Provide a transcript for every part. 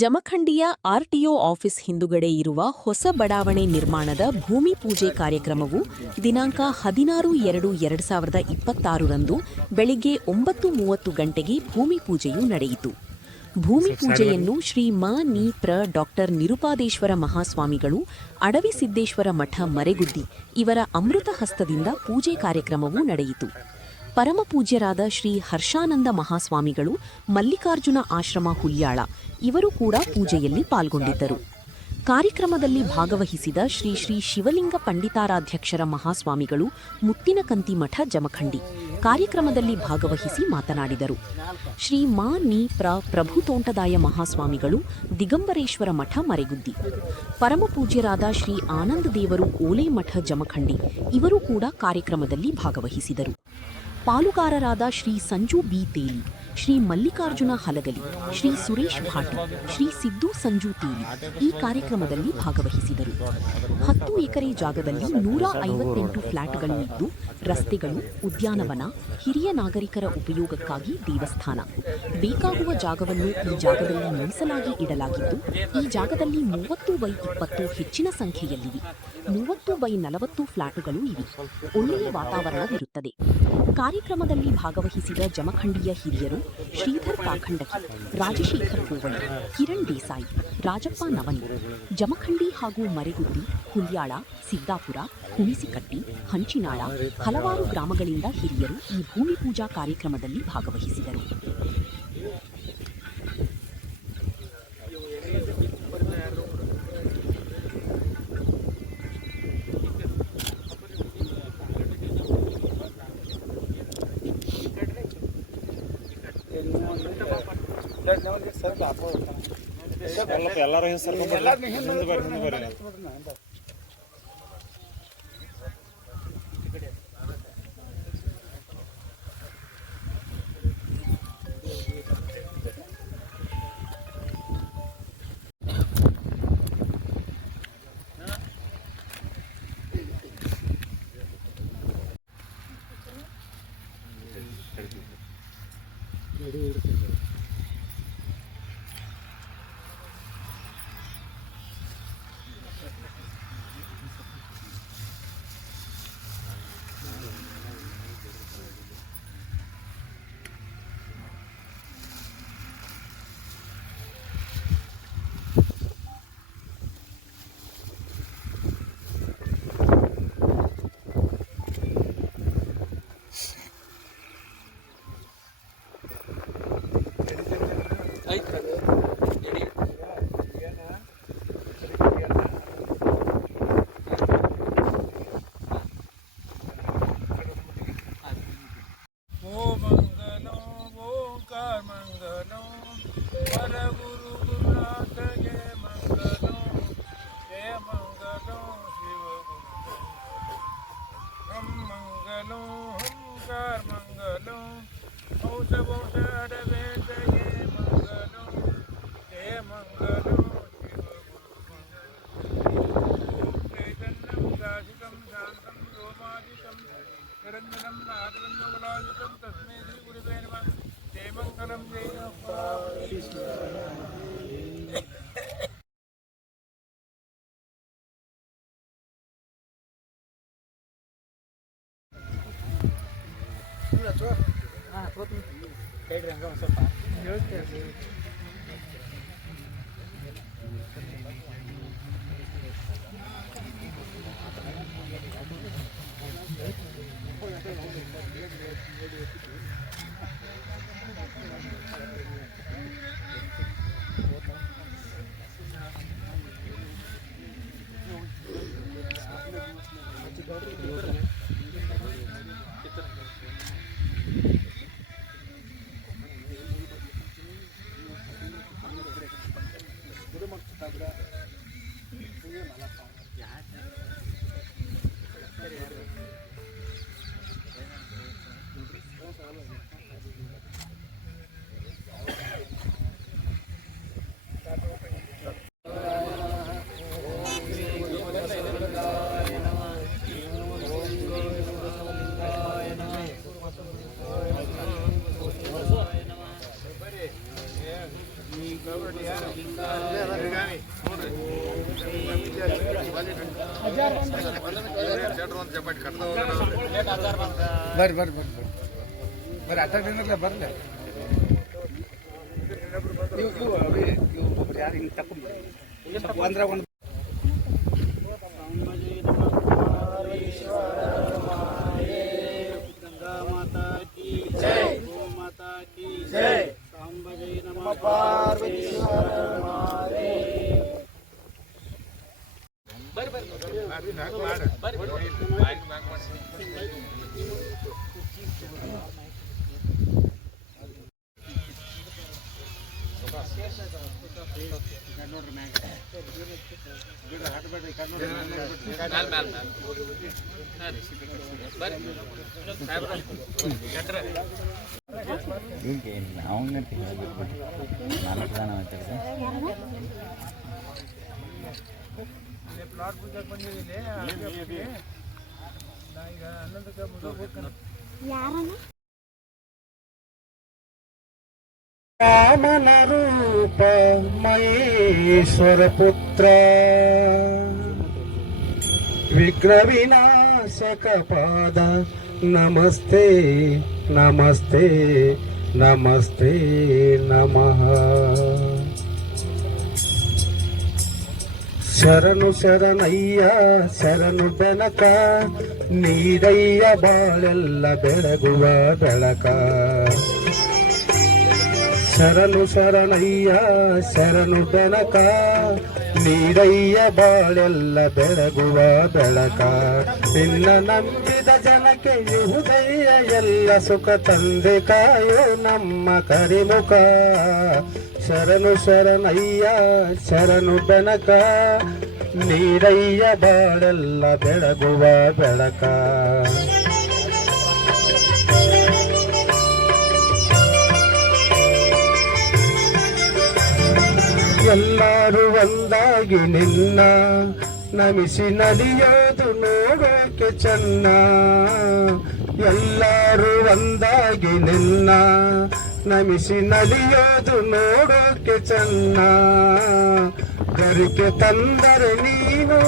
ಜಮಖಂಡಿಯ RTO office ಹಿಂದುಗಡೆ ಇರುವ ಹೊಸ ಬಡಾವಣೆ ನಿರ್ಮಾಣದ ಭೂಮಿ ಪೂಜೆ ಕಾರ್ಯಕ್ರಮವು ದಿನಾಂಕ 16-2-2026 ರಂದು ಬೆಳಿಗ್ಗೆ 9:30 ಗಂಟೆಗೆ ಭೂಮಿ ಪೂಜೆಯು ನಡೆಯಿತು. ಭೂಮಿ ಪೂಜೆಯನ್ನು ಶ್ರೀ ಮಾ ನಿ ಪ್ರ ಡಾಕ್ಟರ್ ನಿರುಪಾದೇಶ್ವರ ಮಹಾಸ್ವಾಮಿಗಳು, ಅಡವಿ ಸಿದ್ದೇಶ್ವರ ಮಠ ಮರೆಗುದ್ದಿ ಇವರ ಅಮೃತ ಹಸ್ತದಿಂದ ಪೂಜೆ ಕಾರ್ಯಕ್ರಮವೂ ನಡೆಯಿತು. ಪರಮಪೂಜ್ಯರಾದ ಶ್ರೀ ಹರ್ಷಾನಂದ ಮಹಾಸ್ವಾಮಿಗಳು, ಮಲ್ಲಿಕಾರ್ಜುನ ಆಶ್ರಮ ಹುಲ್ಯಾಳ ಇವರು ಕೂಡ ಪೂಜೆಯಲ್ಲಿ ಪಾಲ್ಗೊಂಡಿದ್ದರು. ಕಾರ್ಯಕ್ರಮದಲ್ಲಿ ಭಾಗವಹಿಸಿದ ಶ್ರೀ ಶ್ರೀ ಶಿವಲಿಂಗ ಪಂಡಿತಾರಾಧ್ಯಕ್ಷರ ಮಹಾಸ್ವಾಮಿಗಳು, ಮುತ್ತಿನಕಂತಿ ಮಠ ಜಮಖಂಡಿ ಕಾರ್ಯಕ್ರಮದಲ್ಲಿ ಭಾಗವಹಿಸಿ ಮಾತನಾಡಿದರು. ಶ್ರೀ ಮಾ ನಿ ಪ್ರ ಪ್ರಭು ತೋಂಟದಾಯ ಮಹಾಸ್ವಾಮಿಗಳು, ದಿಗಂಬರೇಶ್ವರ ಮಠ ಮರೆಗುದ್ದಿ, ಪರಮಪೂಜ್ಯರಾದ ಶ್ರೀ ಆನಂದ ದೇವರು ಓಲೆ ಮಠ ಜಮಖಂಡಿ ಇವರು ಕೂಡ ಕಾರ್ಯಕ್ರಮದಲ್ಲಿ ಭಾಗವಹಿಸಿದರು. ಪಾಲುಗಾರರಾದ ಶ್ರೀ ಸಂಜು ಬಿ ತೇಲಿ, ಶ್ರೀ ಮಲ್ಲಿಕಾರ್ಜುನ ಹಲಗಲಿ, ಶ್ರೀ ಸುರೇಶ್ ಭಾಟಿ, ಶ್ರೀ ಸಿದ್ದು ಸಂಜು ತೇಲಿ ಈ ಕಾರ್ಯಕ್ರಮದಲ್ಲಿ ಭಾಗವಹಿಸಿದರು. 10 ಎಕರೆ ಜಾಗದಲ್ಲಿ 158 ಫ್ಲಾಟ್ಗಳು ಇದ್ದು, ರಸ್ತೆಗಳು, ಉದ್ಯಾನವನ, ಹಿರಿಯ ನಾಗರಿಕರ ಉಪಯೋಗಕ್ಕಾಗಿ ದೇವಸ್ಥಾನ, ಬೇಕಾಗುವ ಜಾಗವನ್ನು ಈ ಜಾಗದಲ್ಲಿ ಮೀಸಲಾಗಿ ಇಡಲಾಗಿದ್ದು, ಈ ಜಾಗದಲ್ಲಿ 30/20 ಹೆಚ್ಚಿನ ಸಂಖ್ಯೆಯಲ್ಲಿವೆ. 30/40 ಫ್ಲಾಟುಗಳು ಇವೆ. ಒಳ್ಳೆಯ ವಾತಾವರಣವಿರುತ್ತದೆ. ಕಾರ್ಯಕ್ರಮದಲ್ಲಿ ಭಾಗವಹಿಸಿದ ಜಮಖಂಡಿಯ ಹಿರಿಯರು ಶ್ರೀಧರ್ ಕಾಖಂಡಕಿ, ರಾಜಶೇಖರ್ ಕೋವಳಿ, ಕಿರಣ್ ದೇಸಾಯಿ, ರಾಜಪ್ಪ ನವನಿ, ಜಮಖಂಡಿ ಹಾಗೂ ಮರೆಗುದ್ದಿ, ಹುಲ್ಯಾಳ, ಸಿದ್ದಾಪುರ, ಹುಣಿಸಿಕಟ್ಟಿ, ಹಂಚಿನಾಳ ಹಲವಾರು ಗ್ರಾಮಗಳಿಂದ ಹಿರಿಯರು ಈ ಭೂಮಿ ಪೂಜಾ ಕಾರ್ಯಕ್ರಮದಲ್ಲಿ ಭಾಗವಹಿಸಿದರು. ಎಲ್ಲರೂ ಹಿಂದೆ ಬರ್ರಿ. ಬರ್ರಿ ಬರ್ರಿ ಬರ್ರಿ ಬರ್ರಿ ಅಟ್ಟ ದಿನಕ್ಕೆ ಬರ್ಲಿ ಇವು ಯಾರು ಹಿಂಗೆ ತಕೊಂಡ್ಬಿಡಿ ಅಂದ್ರೆ ಒಂದು गंगा माता की जय, गौ माता की जय, सांबा जय नमः पार्वतीश्वर महादेव। ಅವನಂತ ಹೇಳ್ಬೇಕು 4 ಜನ ಮಾತಾಡಿದ್ರೆ ರಾಮನ ರೂಪ ಮಹೇಶ್ವರ ಪುತ್ರ ವಿಘ್ನ ವಿನಾಶಕ ಪಾದ ನಮಸ್ತೆ ನಮಸ್ತೆ ನಮಸ್ತೆ ನಮಃ ಶರಣು ಶರಣಯ್ಯ ಶರಣು ಬೆನಕ ನೀರಯ್ಯ ಬಾಳೆಲ್ಲ ಬೆಳಗುವ ಬೆಳಕ ಶರಣು ಶರಣಯ್ಯ ಶರಣು ಬೆನಕ ನೀರಯ್ಯ ಬಾಳೆಲ್ಲ ಬೆಳಗುವ ಬೆಳಕ ನಿನ್ನ ನಂಬಿದ ಜನಕ್ಕೆ ಹೃದಯ ಎಲ್ಲ ಸುಖ ತಂದೆ ಕಾಯೋ ನಮ್ಮ ಕರಿಮುಖ ಶರಣು ಶರಣಯ್ಯ ಶರಣು ಬೆನಕ ನೀರಯ್ಯ ಬಾಳೆಲ್ಲ ಬೆಳಗುವ ಬೆಳಕ ಎಲ್ಲರೂ ಒಂದಾಗಿ ನಿನ್ನ ನಮಿಸಿ ನಲಿಯೋದು ನೋಡೋಕೆ ಚೆನ್ನ ಎಲ್ಲರೂ ಒಂದಾಗಿ ನಿನ್ನ ನಮಿಸಿ ನಲಿಯೋದು ನೋಡೋಕೆ ಚೆನ್ನ ಗರಿಕೆ ತಂದರೆ ನೀನು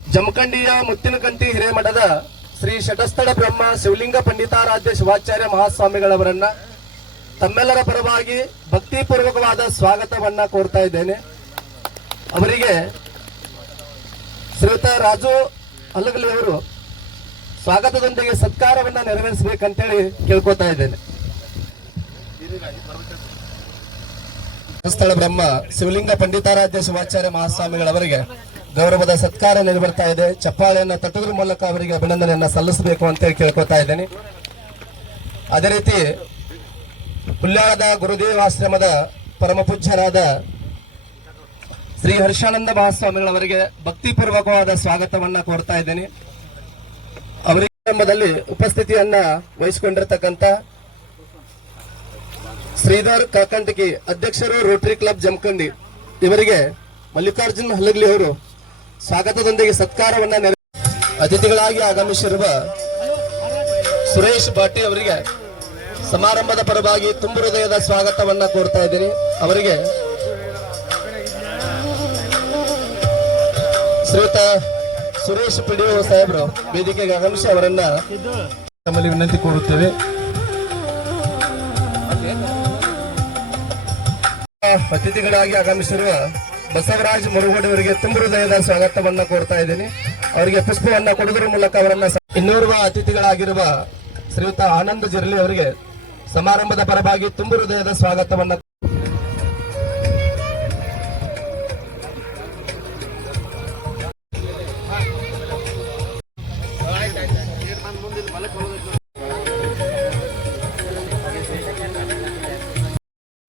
ಜಮಖಂಡಿಯ ಮುತ್ತಿನಕಂಟಿ ಹಿರೇಮಠದ ಶ್ರೀ ಶಟಸ್ಥಳ ಬ್ರಹ್ಮ ಶಿವಲಿಂಗ ಪಂಡಿತಾರಾಧ್ಯ ಶಿವಾಚಾರ್ಯ ಮಹಾಸ್ವಾಮಿಗಳವರನ್ನ ತಮ್ಮೆಲ್ಲರ ಪರವಾಗಿ ಭಕ್ತಿಪೂರ್ವಕವಾದ ಸ್ವಾಗತವನ್ನ ಕೋರ್ತಾ ಇದ್ದೇನೆ. ಅವರಿಗೆ ಶ್ರೀಯುತ ರಾಜು ಅಲ್ಲಗಲಿ ಅವರು ಸ್ವಾಗತದೊಂದಿಗೆ ಸತ್ಕಾರವನ್ನ ನೆರವೇರಿಸಬೇಕಂತೇಳಿ ಕೇಳ್ಕೊತಾ ಇದ್ದೇನೆ. ಸ್ಥಳ ಬ್ರಹ್ಮ ಶಿವಲಿಂಗ ಪಂಡಿತಾರಾಧ್ಯ ಶಿವಾಚಾರ್ಯ ಮಹಾಸ್ವಾಮಿಗಳವರಿಗೆ ಗೌರವದ ಸತ್ಕಾರ ನೆರವೇರ್ತಾ ಇದೆ. ಚಪ್ಪಾಳೆಯನ್ನ ತಟ್ಟುವುದರ ಮೂಲಕ ಅವರಿಗೆ ಅಭಿನಂದನೆಯನ್ನ ಸಲ್ಲಿಸಬೇಕು ಅಂತೇಳಿ ಕೇಳ್ಕೊತಾ ಇದ್ದೇನೆ. ಅದೇ ರೀತಿ ಹುಲ್ಯಾಳದ ಗುರುದೇವಾಶ್ರಮದ ಪರಮ ಪೂಜ್ಯರಾದ ಶ್ರೀ ಹರ್ಷಾನಂದ ಮಹಾಸ್ವಾಮಿಗಳವರಿಗೆ ಭಕ್ತಿಪೂರ್ವಕವಾದ ಸ್ವಾಗತವನ್ನ ಕೋರ್ತಾ ಇದ್ದೇನೆ. ಅವರಿಗೆ ಉಪಸ್ಥಿತಿಯನ್ನ ವಹಿಸಿಕೊಂಡಿರ್ತಕ್ಕಂಥ ಶ್ರೀಧರ್ ಕಾಕಂಟಕಿ ಅಧ್ಯಕ್ಷರು ರೋಟರಿ ಕ್ಲಬ್ ಜಮಖಂಡಿ ಇವರಿಗೆ ಮಲ್ಲಿಕಾರ್ಜುನ್ ಹಲಗಲಿ ಅವರು ಸ್ವಾಗತದೊಂದಿಗೆ ಸತ್ಕಾರವನ್ನ ಅತಿಥಿಗಳಾಗಿ ಆಗಮಿಸಿರುವ ಸುರೇಶ್ ಬಾಟಿ ಅವರಿಗೆ ಸಮಾರಂಭದ ಪರವಾಗಿ ತುಂಬು ಹೃದಯದ ಸ್ವಾಗತವನ್ನ ಕೋರ್ತಾ ಇದ್ದೀನಿ. ಅವರಿಗೆ ಶ್ರೀಯುತ ಸುರೇಶ್ ಪಿಡಿಒ ಸಾಹೇಬರು ವೇದಿಕೆಗೆ ಆಗಮಿಸಿ ಅವರನ್ನ ತಮ್ಮಲ್ಲಿ ವಿನಂತಿ ಕೋರುತ್ತೇವೆ. ಅತಿಥಿಗಳಾಗಿ ಆಗಮಿಸಿರುವ ಬಸವರಾಜ್ ಮುರುಗೋಡಿ ಅವರಿಗೆ ತುಂಬು ಹೃದಯದ ಸ್ವಾಗತವನ್ನ ಕೋರ್ತಾ ಇದ್ದೀನಿ. ಅವರಿಗೆ ಪುಷ್ಪವನ್ನ ಕೊಡುವುದರ ಮೂಲಕ ಅವರನ್ನ ಇನ್ನೋರ್ವ ಅತಿಥಿಗಳಾಗಿರುವ ಶ್ರೀಯುತ ಆನಂದ್ ಜರ್ಲಿ ಅವರಿಗೆ ಸಮಾರಂಭದ ಪರವಾಗಿ ತುಂಬು ಹೃದಯದ ಸ್ವಾಗತವನ್ನ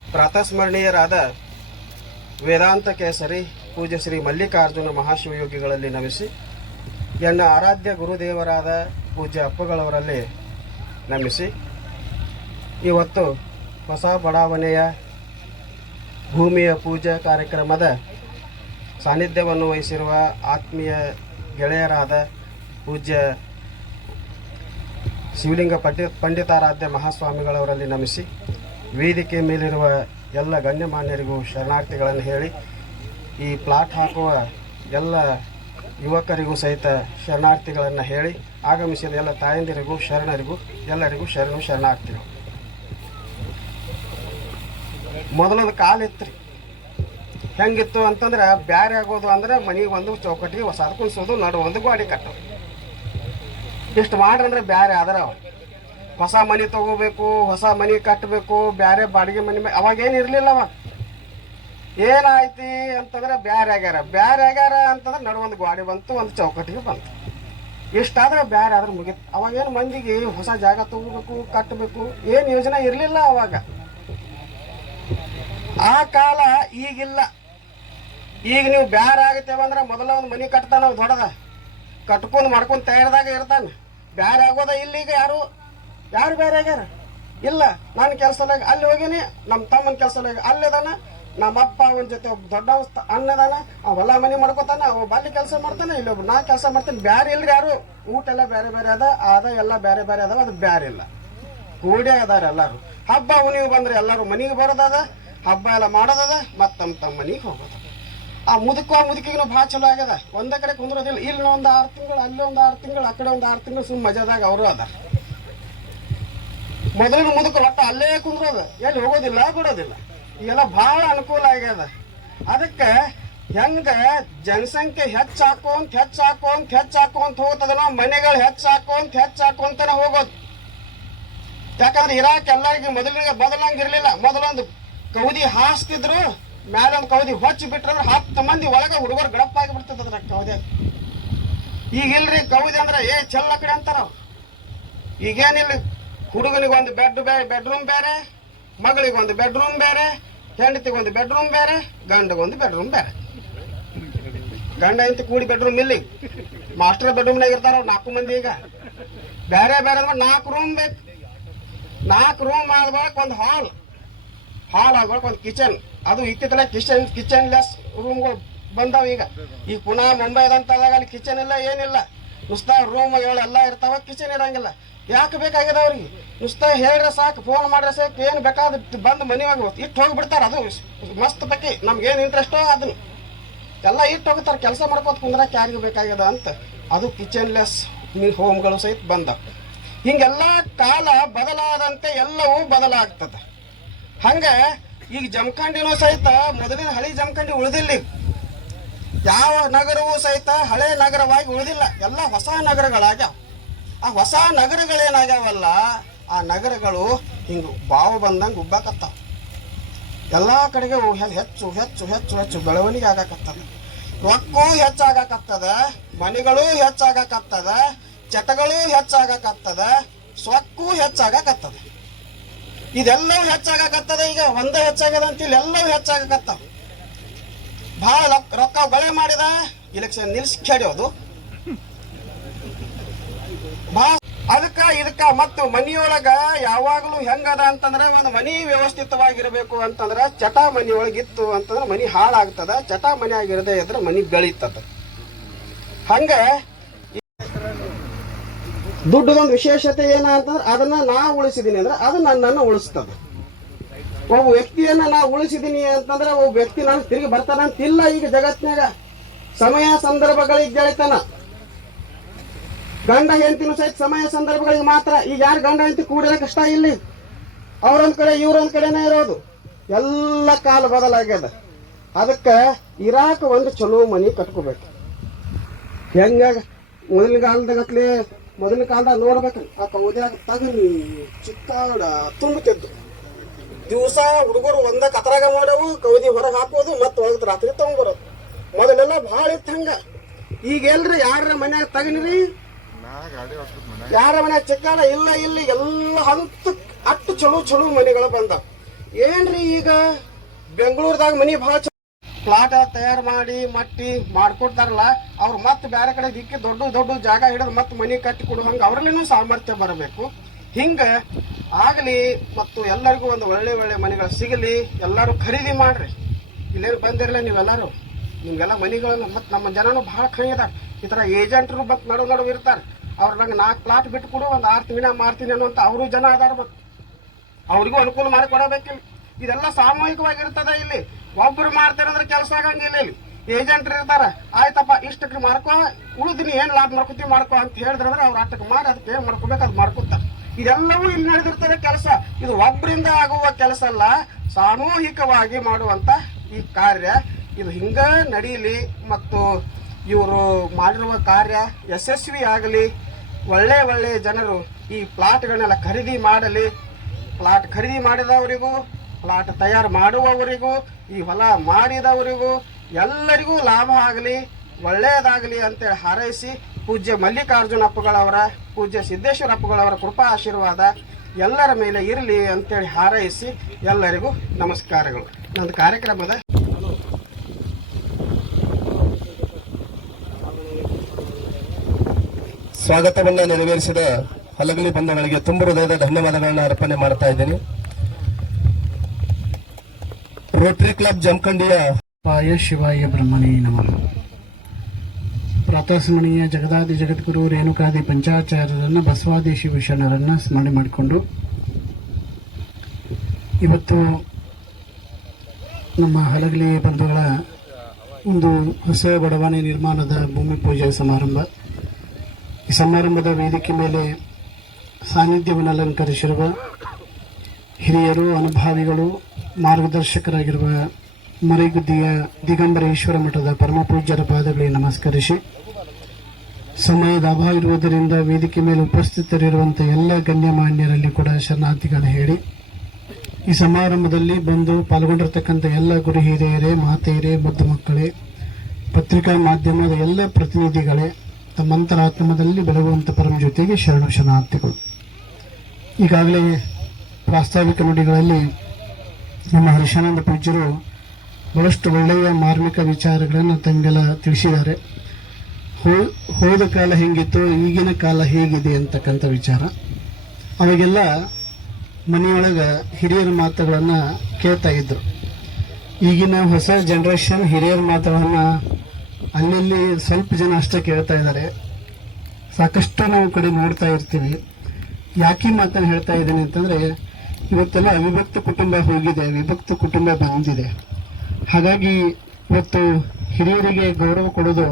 ಪ್ರಾತಸ್ಮರಣೀಯರಾದ ವೇದಾಂತ ಕೇಸರಿ ಪೂಜ್ಯ ಶ್ರೀ ಮಲ್ಲಿಕಾರ್ಜುನ ಮಹಾಶಿವಯೋಗಿಗಳಲ್ಲಿ ನಮಿಸಿ ಎನ್ನ ಆರಾಧ್ಯ ಗುರುದೇವರಾದ ಪೂಜ್ಯ ಅಪ್ಪಗಳವರಲ್ಲಿ ನಮಿಸಿ ಇವತ್ತು ಹೊಸ ಬಡಾವಣೆಯ ಭೂಮಿಯ ಪೂಜಾ ಕಾರ್ಯಕ್ರಮದ ಸಾನ್ನಿಧ್ಯವನ್ನು ವಹಿಸಿರುವ ಆತ್ಮೀಯ ಗೆಳೆಯರಾದ ಪೂಜ್ಯ ಶಿವಲಿಂಗ ಪಂಡಿತಾರಾಧ್ಯ ಮಹಾಸ್ವಾಮಿಗಳವರಲ್ಲಿ ನಮಿಸಿ ವೇದಿಕೆ ಮೇಲಿರುವ ಎಲ್ಲ ಗಣ್ಯಮಾನ್ಯರಿಗೂ ಶರಣಾರ್ಥಿಗಳನ್ನು ಹೇಳಿ ಈ ಪ್ಲಾಟ್ ಹಾಕುವ ಎಲ್ಲ ಯುವಕರಿಗೂ ಸಹಿತ ಶರಣಾರ್ಥಿಗಳನ್ನು ಹೇಳಿ ಆಗಮಿಸಿದ ಎಲ್ಲ ತಾಯಂದಿರಿಗೂ ಶರಣರಿಗೂ ಎಲ್ಲರಿಗೂ ಶರಣಾರ್ಥಿಗಳು. ಮೊದಲೊಂದು ಕಾಲಿತ್ತು ಹೆಂಗಿತ್ತು ಅಂತಂದ್ರೆ ಬ್ಯಾರೆ ಆಗೋದು ಅಂದ್ರೆ ಮನೆಗೆ ಒಂದು ಚೌಕಟ್ಟಿಗೆ ಹೊಸಾದ ಕುಣಿಸೋದು ನಡು ಒಂದು ಗಾಡಿ ಕಟ್ಟೋದು ಇಷ್ಟು ಮಾಡ್ರಂದ್ರೆ ಬ್ಯಾರೆ ಆದ್ರೆ ಹೊಸ ಮನೆ ತಗೋಬೇಕು, ಹೊಸ ಮನೆ ಕಟ್ಟಬೇಕು, ಬ್ಯಾರೆ ಬಾಡಿಗೆ ಮನೆ ಅವಾಗೇನು ಇರಲಿಲ್ಲ. ಅವಾಗ ಏನಾಯ್ತಿ ಅಂತಂದ್ರೆ ಬ್ಯಾರೆ ಆಗ್ಯಾರ ಅಂತಂದ್ರೆ ನಡು ಒಂದು ಗಾಡಿ ಬಂತು, ಒಂದು ಚೌಕಟ್ಟಿಗೆ ಬಂತು. ಇಷ್ಟಾದ್ರೆ ಬ್ಯಾರೆ ಆದ್ರೆ ಮುಗಿತು. ಅವಾಗೇನು ಮಂದಿಗೆ ಹೊಸ ಜಾಗ ತಗೋಬೇಕು, ಕಟ್ಟಬೇಕು ಏನು ಯೋಜನೆ ಇರಲಿಲ್ಲ ಅವಾಗ. ಆ ಕಾಲ ಈಗಿಲ್ಲ. ಈಗ ನೀವು ಬ್ಯಾರೆ ಆಗತ್ತೇವ ಅಂದ್ರೆ ಮೊದಲ ಒಂದು ಮನೆ ಕಟ್ತಾನ ದೊಡ್ಡದ ಕಟ್ಕೊಂಡು ಮಾಡ್ಕೊಂಡು ತಯಾರದಾಗ ಇರ್ತಾನೆ. ಬ್ಯಾರೆ ಆಗೋದ ಇಲ್ಲ. ಈಗ ಯಾರು ಬೇರೆ ಆಗ್ಯಾರ ಇಲ್ಲ. ನನ್ನ ಕೆಲಸದಾಗ ಅಲ್ಲಿ ಹೋಗಿನಿ, ನಮ್ಮ ತಮ್ಮನ ಕೆಲಸದಾಗ ಅಲ್ಲಿದಾನ, ನಮ್ಮ ಅಪ್ಪ ಅವನ ಜೊತೆ ಒಬ್ಬ ದೊಡ್ಡ ಅನ್ನದಾನ, ಅವ ಹೊಲ ಮನೆ ಮಾಡ್ಕೊತಾನ, ಅವ ಬಾಲಿ ಕೆಲಸ ಮಾಡ್ತಾನೆ, ಇಲ್ಲೊಬ್ಬ ನಾ ಕೆಲಸ ಮಾಡ್ತಾನೆ. ಬ್ಯಾರೆ ಇಲ್ರಿ ಯಾರು. ಊಟ ಎಲ್ಲ ಬೇರೆ ಬೇರೆ ಅದ ಎಲ್ಲ ಬೇರೆ ಬೇರೆ ಅದಾವ. ಅದು ಬ್ಯಾರೆ ಇಲ್ಲ, ಕೂಡೇ ಅದಾರ ಎಲ್ಲಾರು. ಹಬ್ಬ ನೀವು ಬಂದ್ರೆ ಎಲ್ಲರೂ ಮನೆಗೆ ಬರೋದದ, ಹಬ್ಬ ಎಲ್ಲ ಮಾಡೋದದ, ಮತ್ತು ತಮ್ಮ ಮನೆಗೆ ಹೋಗೋದ. ಆ ಮುದುಕಿಗೂ ಭಾಳ ಚಲೋ ಆಗ್ಯದ. ಒಂದೇ ಕಡೆ ಕುಂದ್ರೋದಿಲ್ಲ. ಇಲ್ಲಿ ಒಂದು 6 ತಿಂಗಳು, ಅಲ್ಲಿ ಒಂದು 6 ತಿಂಗಳು, ಆ ಕಡೆ ಒಂದು 6 ತಿಂಗಳು ಸುಮ್ಮ ಮಜಾದಾಗ ಅವರು ಅದಾರ. ಮೊದಲಿನ ಮುದುಕರು ಒಟ್ಟು ಅಲ್ಲೇ ಕುಂದ್ರೋದು, ಎಲ್ಲಿ ಹೋಗೋದಿಲ್ಲ ಬಿಡೋದಿಲ್ಲ. ಈಗೆಲ್ಲ ಭಾಳ ಅನುಕೂಲ ಆಗ್ಯದ. ಅದಕ್ಕೆ ಹೆಂಗ ಜನಸಂಖ್ಯೆ ಹೆಚ್ಚಾಕೋಂತ ಹೋಗ್ತದನೋ ಮನೆಗಳು ಹೆಚ್ಚಾಕೋಂತಾನೆ ಹೋಗೋದು. ಯಾಕಂದ್ರೆ ಇರಾಕ್ ಎಲ್ಲರಿಗೆ ಮೊದಲಂಗೆ ಇರಲಿಲ್ಲ. ಮೊದಲೊಂದು ಕೌದಿ ಹಾಸ್ತಿದ್ರು, ಮ್ಯಾಲೊಂದು ಕೌದಿ ಹೊಚ್ಚಿ ಬಿಟ್ರಂದ್ರೆ 10 ಮಂದಿ ಒಳಗೆ ಹುಡುಗರು ಗಡಪ್ಪ ಆಗಿಬಿಡ್ತದ್ರ ಕೌದಿ. ಈಗ ಇಲ್ರಿ, ಕೌದಿ ಅಂದ್ರೆ ಚೆಲ್ಲ ಕಡೆ ಅಂತಾರ. ಈಗೇನಿಲ್ಲ, ಹುಡುಗನಿಗೆ ಒಂದು ಬೆಡ್ರೂಮ್ ಬೇರೆ, ಮಗಳಿಗೊಂದು ಬೆಡ್ರೂಮ್ ಬೇರೆ, ಹೆಂಡತಿಗೊಂದು ಬೆಡ್ರೂಮ್ ಬೇರೆ, ಗಂಡಗೊಂದು ಬೆಡ್ರೂಮ್ ಬೇರೆ. ಗಂಡ ಹೆಂಡತಿ ಕೂಡಿ ಬೆಡ್ರೂಮ್ ಇಲ್ಲಿ. ಮಾಸ್ಟರ್ ಬೆಡ್ರೂಮ್ನಾಗ ಇರ್ತಾರ 4 ಮಂದಿ. ಈಗ ಬೇರೆ ಬೇರೆ ಅಂದ್ರೆ 4 ರೂಮ್ ಬೇಕು. 4 ರೂಮ್ ಆದ ಬಳಕ ಒಂದು ಹಾಲ್ ಆಗ್ಬೇಕು, ಒಂದು ಕಿಚನ್. ಅದು ಇತ್ತಿತ್ತಲ್ಲ ಕಿಚನ್ ಲೆಸ್ ರೂಮ್ಗಳು ಬಂದಾವ. ಈಗ ಪುನಃ ಮುಂಬೈದಂತಾದಾಗ ಅಲ್ಲಿ ಕಿಚನ್ ಇಲ್ಲ, ಏನಿಲ್ಲ. ನುಸ್ತಾ ರೂಮ್ ಎಲ್ಲ ಇರ್ತಾವ, ಕಿಚನ್ ಇರಂಗಿಲ್ಲ. ಯಾಕೆ ಬೇಕಾಗ್ಯದ ಅವ್ರಿಗೆ? ನುಸ್ತಾ ಹೇಳ್ರೆ ಸಾಕು, ಫೋನ್ ಮಾಡ್ರೆ ಸಾಕು, ಏನು ಬೇಕಾದ ಬಂದು ಮನೆಯಾಗ ಇಟ್ಟು ಹೋಗಿಬಿಡ್ತಾರೆ. ಅದು ಮಸ್ತ್ ಬಗ್ಗೆ ನಮ್ಗೇನು ಇಂಟ್ರೆಸ್ಟೋ ಅದನ್ನು ಎಲ್ಲ ಇಟ್ಟು ಹೋಗ್ತಾರೆ. ಕೆಲಸ ಮಾಡ್ಕೋತ ಕುಂದ್ರಕ್ಕೆ ಯಾರಿಗೂ ಬೇಕಾಗ್ಯದ ಅಂತ ಅದು ಕಿಚನ್ ಲೆಸ್ ಹೋಮ್ಗಳು ಸಹಿತ ಬಂದ. ಹಿಂಗೆಲ್ಲ ಕಾಲ ಬದಲಾದಂತೆ ಎಲ್ಲವೂ ಬದಲಾಗ್ತದೆ. ಹಂಗೆ ಈಗ ಜಮಖಂಡಿನೂ ಸಹಿತ ಮೊದಲಿನ ಹಳಿ ಜಮಖಂಡಿ ಉಳಿದಿಲ್ಲ. ಯಾವ ನಗರವೂ ಸಹಿತ ಹಳೆ ನಗರವಾಗಿ ಉಳಿದಿಲ್ಲ. ಎಲ್ಲ ಹೊಸ ನಗರಗಳಾಗ್ಯಾವ. ಆ ಹೊಸ ನಗರಗಳೇನಾಗ್ಯಾವಲ್ಲ, ಆ ನಗರಗಳು ಹಿಂಗೆ ಬಾವು ಬಂದಂಗೆ ಉಬ್ಬಾಕತ್ತಾವ. ಎಲ್ಲ ಕಡೆಗೆ ಹೆಚ್ಚು ಹೆಚ್ಚು ಹೆಚ್ಚು ಹೆಚ್ಚು ಬೆಳವಣಿಗೆ ಆಗಾಕತ್ತದ. ರೊಕ್ಕೂ ಹೆಚ್ಚಾಗಕತ್ತದ, ಮನೆಗಳೂ ಹೆಚ್ಚಾಗಕತ್ತದ, ಚಟಗಳೂ ಹೆಚ್ಚಾಗಕತ್ತದ, ಸ್ವಕ್ಕೂ ಹೆಚ್ಚಾಗಕತ್ತದ. ಇದೆಲ್ಲವೂ ಹೆಚ್ಚಾಗಕತ್ತದ. ಈಗ ಒಂದೇ ಹೆಚ್ಚಾಗ್ಯದ ಅಂತ ಇಲ್ಲೆಲ್ಲವೂ ಹೆಚ್ಚಾಗಕತ್ತಾವ. ಭಾಳ ರೊಕ್ಕ ಬಳೆ ಮಾಡಿದ ಇಲೆಕ್ಷನ್ ನಿಲ್ಸಿ ಕೆಡೋದು ಇದಕ್ಕ ಮತ್ತು ಮನಿಯೊಳಗ ಯಾವಾಗಲೂ ಹೆಂಗದ ಅಂತಂದ್ರೆ ಒಂದು ಮನಿ ವ್ಯವಸ್ಥಿತವಾಗಿರ್ಬೇಕು ಅಂತಂದ್ರೆ ಚಟ ಮನಿಯೊಳಗಿತ್ತು ಅಂತಂದ್ರೆ ಮನಿ ಹಾಳಾಗ್ತದ. ಚಟ ಮನಿ ಆಗಿರದೆ ಇದ್ರೆ ಮನಿ ಬೆಳೀತದ. ಹಂಗ ದುಡ್ಡದೊಂದು ವಿಶೇಷತೆ ಏನ ಅಂತಂದ್ರೆ ಅದನ್ನ ನಾ ಉಳಿಸಿದೀನಿ ಅಂದ್ರೆ ಅದು ನನ್ನನ್ನು ಉಳಿಸ್ತದ. ಒಬ್ಬ ವ್ಯಕ್ತಿಯನ್ನ ನಾ ಉಳಿಸಿದೀನಿ ಅಂತಂದ್ರೆ ಒಬ್ಬ ವ್ಯಕ್ತಿ ನಾನು ತಿರುಗಿ ಬರ್ತಾನಂತಿಲ್ಲ. ಈಗ ಜಗತ್ತಿನಾಗ ಸಮಯ ಸಂದರ್ಭಗಳಿಗೆ ಗೆಳಿತಾನ. ಗಂಡ ಹೆಂಡತಿನೂ ಸಹಿತ ಸಮಯ ಸಂದರ್ಭಗಳಿಗೆ ಮಾತ್ರ. ಈಗ ಯಾರು ಗಂಡ ಹೆಂಡತಿ ಕೂಡಲಕ್ಕೆ ಇಷ್ಟ ಇಲ್ಲ. ಅವ್ರೊಂದ್ ಕಡೆ ಇವ್ರೊಂದ್ ಕಡೆನೇ ಇರೋದು. ಎಲ್ಲ ಕಾಲ ಬದಲಾಗ್ಯದ. ಅದಕ್ಕೆ ಇರಾಕ ಒಂದು ಚಲೋ ಮನಿ ಕಟ್ಕೋಬೇಕು. ಹೆಂಗ ಮೊದಲಿನ ಕಾಲದಾಗ ನೋಡ್ಬೇಕು, ಆ ಕೌದ್ಯಾಗ ತಗನಿ ಚಿಕ್ಕಾಡ ತುಂಬುತ್ತಿದ್ದು. ದಿವಸ ಹುಡುಗರು ಒಂದ ಕತರಾಗ ಮಾಡೋವು, ಕೌದಿ ಹೊರಗೆ ಹಾಕೋದು, ಮತ್ತೆ ಒಳಗೆ ರಾತ್ರಿ ತಗೊಂಡ್ಬರೋದು. ಮೊದಲೆಲ್ಲ ಭಾಳ ಇತ್ತು ಹಂಗ. ಈಗ ಎಲ್ರಿ ಯಾರ ಮನ್ಯಾಗ ತಗನಿರಿ, ಯಾರ ಮನ್ಯಾಗ ಚಿಕ್ಕಾಡ ಇಲ್ಲ. ಇಲ್ಲಿ ಎಲ್ಲ ಅಟ್ಟು ಚಲೋ ಮನೆಗಳು ಬಂದ. ಏನ್ರಿ ಈಗ ಬೆಂಗಳೂರದಾಗ ಮನಿ ಭಾಳ ಪ್ಲಾಟ್ ತಯಾರು ಮಾಡಿ ಮಟ್ಟಿ ಮಾಡ್ಕೊಡ್ತಾರಲ್ಲ, ಅವ್ರು ಮತ್ತೆ ಬೇರೆ ಕಡೆ ದಿಕ್ಕಿ ದೊಡ್ಡ ಜಾಗ ಹಿಡಿದು ಮತ್ತೆ ಮನಿ ಕಟ್ಟಿ ಕೊಡು. ಹಂಗ ಅವ್ರಲ್ಲಿನೂ ಸಾಮರ್ಥ್ಯ ಬರಬೇಕು. ಹಿಂಗ ಆಗಲಿ ಮತ್ತು ಎಲ್ಲರಿಗೂ ಒಂದು ಒಳ್ಳೆ ಮನೆಗಳು ಸಿಗಲಿ. ಎಲ್ಲರೂ ಖರೀದಿ ಮಾಡ್ರಿ. ಇಲ್ಲೇನು ಬಂದಿರಲ್ಲ ನೀವೆಲ್ಲರೂ, ನಿಮ್ಗೆಲ್ಲ ಮನಿಗಳನ್ನ. ಮತ್ತು ನಮ್ಮ ಜನನು ಭಾಳ ಕೈ ಇದಾರೆ. ಈ ಥರ ಏಜೆಂಟ್ರು ಮತ್ತು ನಡು ಇರ್ತಾರೆ. ಅವ್ರು ನಂಗೆ 4 ಪ್ಲಾಟ್ ಬಿಟ್ಟು ಕೊಡು, ಒಂದು 6 ತಿಂಗಳ ಮಾರ್ತೀನಿ ಅನ್ನುವಂಥ ಅವರು ಜನ ಅದಾರ. ಮತ್ತು ಅವ್ರಿಗೂ ಅನುಕೂಲ ಮಾಡಿ ಕೊಡಬೇಕಿಲ್ಲ. ಇದೆಲ್ಲ ಸಾಮೂಹಿಕವಾಗಿರ್ತದೆ. ಇಲ್ಲಿ ಒಬ್ಬರು ಮಾಡ್ತಾರೆ ಅಂದ್ರೆ ಕೆಲಸ ಆಗಂಗಿಲ್ಲ. ಇಲ್ಲಿ ಏಜೆಂಟ್ರು ಇರ್ತಾರ, ಆಯ್ತಪ್ಪ ಇಷ್ಟಕ್ಕೆ ಮಾರ್ಕೋ, ಉಳಿದಿನಿ ಏನು ಲಾಭ ಮಾಡ್ಕೊತೀವಿ ಮಾಡ್ಕೋ ಅಂತ ಹೇಳಿದ್ರೆ ಅವ್ರು ಆಟಕ್ಕೆ ಮಾಡಿ ಅದಕ್ಕೆ ಏನು ಮಾಡ್ಕೋಬೇಕು ಅದು ಮಾಡ್ಕೊತಾರೆ. ಇದೆಲ್ಲವೂ ಇಲ್ಲಿ ನಡೆದಿರ್ತದೆ ಕೆಲಸ. ಇದು ಒಬ್ಬರಿಂದ ಆಗುವ ಕೆಲಸ ಅಲ್ಲ, ಸಾಮೂಹಿಕವಾಗಿ ಮಾಡುವಂತ ಈ ಕಾರ್ಯ. ಇದು ಹಿಂಗ ನಡೀಲಿ ಮತ್ತು ಇವರು ಮಾಡಿರುವ ಕಾರ್ಯ ಯಶಸ್ವಿ ಆಗಲಿ. ಒಳ್ಳೆ ಜನರು ಈ ಪ್ಲಾಟ್ಗಳನ್ನೆಲ್ಲ ಖರೀದಿ ಮಾಡಲಿ. ಪ್ಲಾಟ್ ಖರೀದಿ ಮಾಡಿದವರಿಗೂ, ಪ್ಲಾಟ್ ತಯಾರು ಮಾಡುವವರಿಗೂ, ಈ ಹೊಲ ಮಾಡಿದವರಿಗೂ ಎಲ್ಲರಿಗೂ ಲಾಭ ಆಗಲಿ, ಒಳ್ಳೆಯದಾಗಲಿ ಅಂತೇಳಿ ಹಾರೈಸಿ, ಪೂಜ್ಯ ಮಲ್ಲಿಕಾರ್ಜುನ ಅಪ್ಪಗಳವರ, ಪೂಜ್ಯ ಸಿದ್ದೇಶ್ವರ ಅಪ್ಪಗಳವರ ಕೃಪಾ ಆಶೀರ್ವಾದ ಎಲ್ಲರ ಮೇಲೆ ಇರಲಿ ಅಂತೇಳಿ ಹಾರೈಸಿ ಎಲ್ಲರಿಗೂ ನಮಸ್ಕಾರಗಳು. ನನ್ನ ಕಾರ್ಯಕ್ರಮದ ಸ್ವಾಗತವನ್ನ ನೆರವೇರಿಸಿದ ಹಲಗಲಿ ಬಂಧುಗಳಿಗೆ ತುಂಬ ಹೃದಯದ ಧನ್ಯವಾದಗಳನ್ನ ಅರ್ಪಣೆ ಮಾಡ್ತಾ ಇದ್ದೀನಿ. ರೋಟರಿ ಕ್ಲಬ್ ಜಮಖಂಡಿಯ ಪಾಯ ಶಿವಾಯ ಬ್ರಹ್ಮಣೇ ನಮಃ. ಪ್ರಾತಸ್ಮರಣೀಯ ಜಗದಾದಿ ಜಗದ್ಗುರು ರೇಣುಕಾದಿ ಪಂಚಾಚಾರ್ಯರನ್ನ, ಬಸವಾದಿ ಶಿವಶರಣರನ್ನ ಸ್ಮರಣೆ ಮಾಡಿಕೊಂಡು ಇವತ್ತು ನಮ್ಮ ಹಲಗಲಿ ಬಂಧುಗಳ ಒಂದು ಹೊಸ ಬಡಾವಣೆ ನಿರ್ಮಾಣದ ಭೂಮಿ ಪೂಜೆ ಸಮಾರಂಭ. ಈ ಸಮಾರಂಭದ ವೇದಿಕೆ ಮೇಲೆ ಸಾನ್ನಿಧ್ಯವನ್ನು ಅಲಂಕರಿಸಿರುವ ಹಿರಿಯರು, ಅನುಭಾವಿಗಳು, ಮಾರ್ಗದರ್ಶಕರಾಗಿರುವ ಮರಿಗುದ್ದಿಯ ದಿಗಂಬರೇಶ್ವರ ಮಠದ ಪರಮಪೂಜ್ಯರ ಪಾದಗಳಿಗೆ ನಮಸ್ಕರಿಸಿ, ಸಮಯದ ಅಭಾವ ಇರುವುದರಿಂದ ವೇದಿಕೆ ಮೇಲೆ ಉಪಸ್ಥಿತರಿರುವಂಥ ಎಲ್ಲ ಗಣ್ಯಮಾನ್ಯರಲ್ಲಿ ಕೂಡ ಶರಣಾರ್ಥಿಗಳನ್ನು ಹೇಳಿ, ಈ ಸಮಾರಂಭದಲ್ಲಿ ಬಂದು ಪಾಲ್ಗೊಂಡಿರ್ತಕ್ಕಂಥ ಎಲ್ಲ ಗುರು ಹಿರಿಯರೇ, ಮಾತೆಯರೇ, ಮುದ್ದು ಮಕ್ಕಳೇ, ಪತ್ರಿಕಾ ಮಾಧ್ಯಮದ ಎಲ್ಲ ಪ್ರತಿನಿಧಿಗಳೇ, ತಮ್ಮಂತರಾತ್ಮದಲ್ಲಿ ಬೆಳಗುವಂಥ ಪರಮ ಜೊತೆಗೆ ಶರಣಾರ್ಥಿಗಳು. ಈಗಾಗಲೇ ಪ್ರಾಸ್ತಾವಿಕ ನುಡಿಗಳಲ್ಲಿ ನಮ್ಮ ಹರ್ಷಾನಂದ ಪೂಜ್ಯರು ಬಹಳಷ್ಟು ಒಳ್ಳೆಯ ಮಾರ್ಮಿಕ ವಿಚಾರಗಳನ್ನು ತಮಗೆಲ್ಲ ತಿಳಿಸಿದ್ದಾರೆ. ಹೋದ ಕಾಲ ಹೆಂಗಿತ್ತು, ಈಗಿನ ಕಾಲ ಹೇಗಿದೆ ಅಂತಕ್ಕಂಥ ವಿಚಾರ. ಅವಾಗೆಲ್ಲ ಮನೆಯೊಳಗೆ ಹಿರಿಯರ ಮಾತುಗಳನ್ನು ಕೇಳ್ತಾ ಇದ್ರು. ಈಗಿನ ಹೊಸ ಜನರೇಷನ್ ಹಿರಿಯರ ಮಾತುಗಳನ್ನು ಅಲ್ಲಿ ಸ್ವಲ್ಪ ಜನ ಅಷ್ಟೇ ಕೇಳ್ತಾ ಇದ್ದಾರೆ. ಸಾಕಷ್ಟು ನಾವು ಕಡೆ ನೋಡ್ತಾ ಇರ್ತೀವಿ. ಯಾಕೆ ಮಾತನ್ನು ಹೇಳ್ತಾ ಇದ್ದೇನೆ ಅಂತಂದರೆ, ಇವತ್ತೆಲ್ಲ ಅವಿಭಕ್ತ ಕುಟುಂಬ ಹೋಗಿದೆ, ವಿಭಕ್ತ ಕುಟುಂಬ ಬಂದಿದೆ. ಹಾಗಾಗಿ ಇವತ್ತು ಹಿರಿಯರಿಗೆ ಗೌರವ ಕೊಡೋದು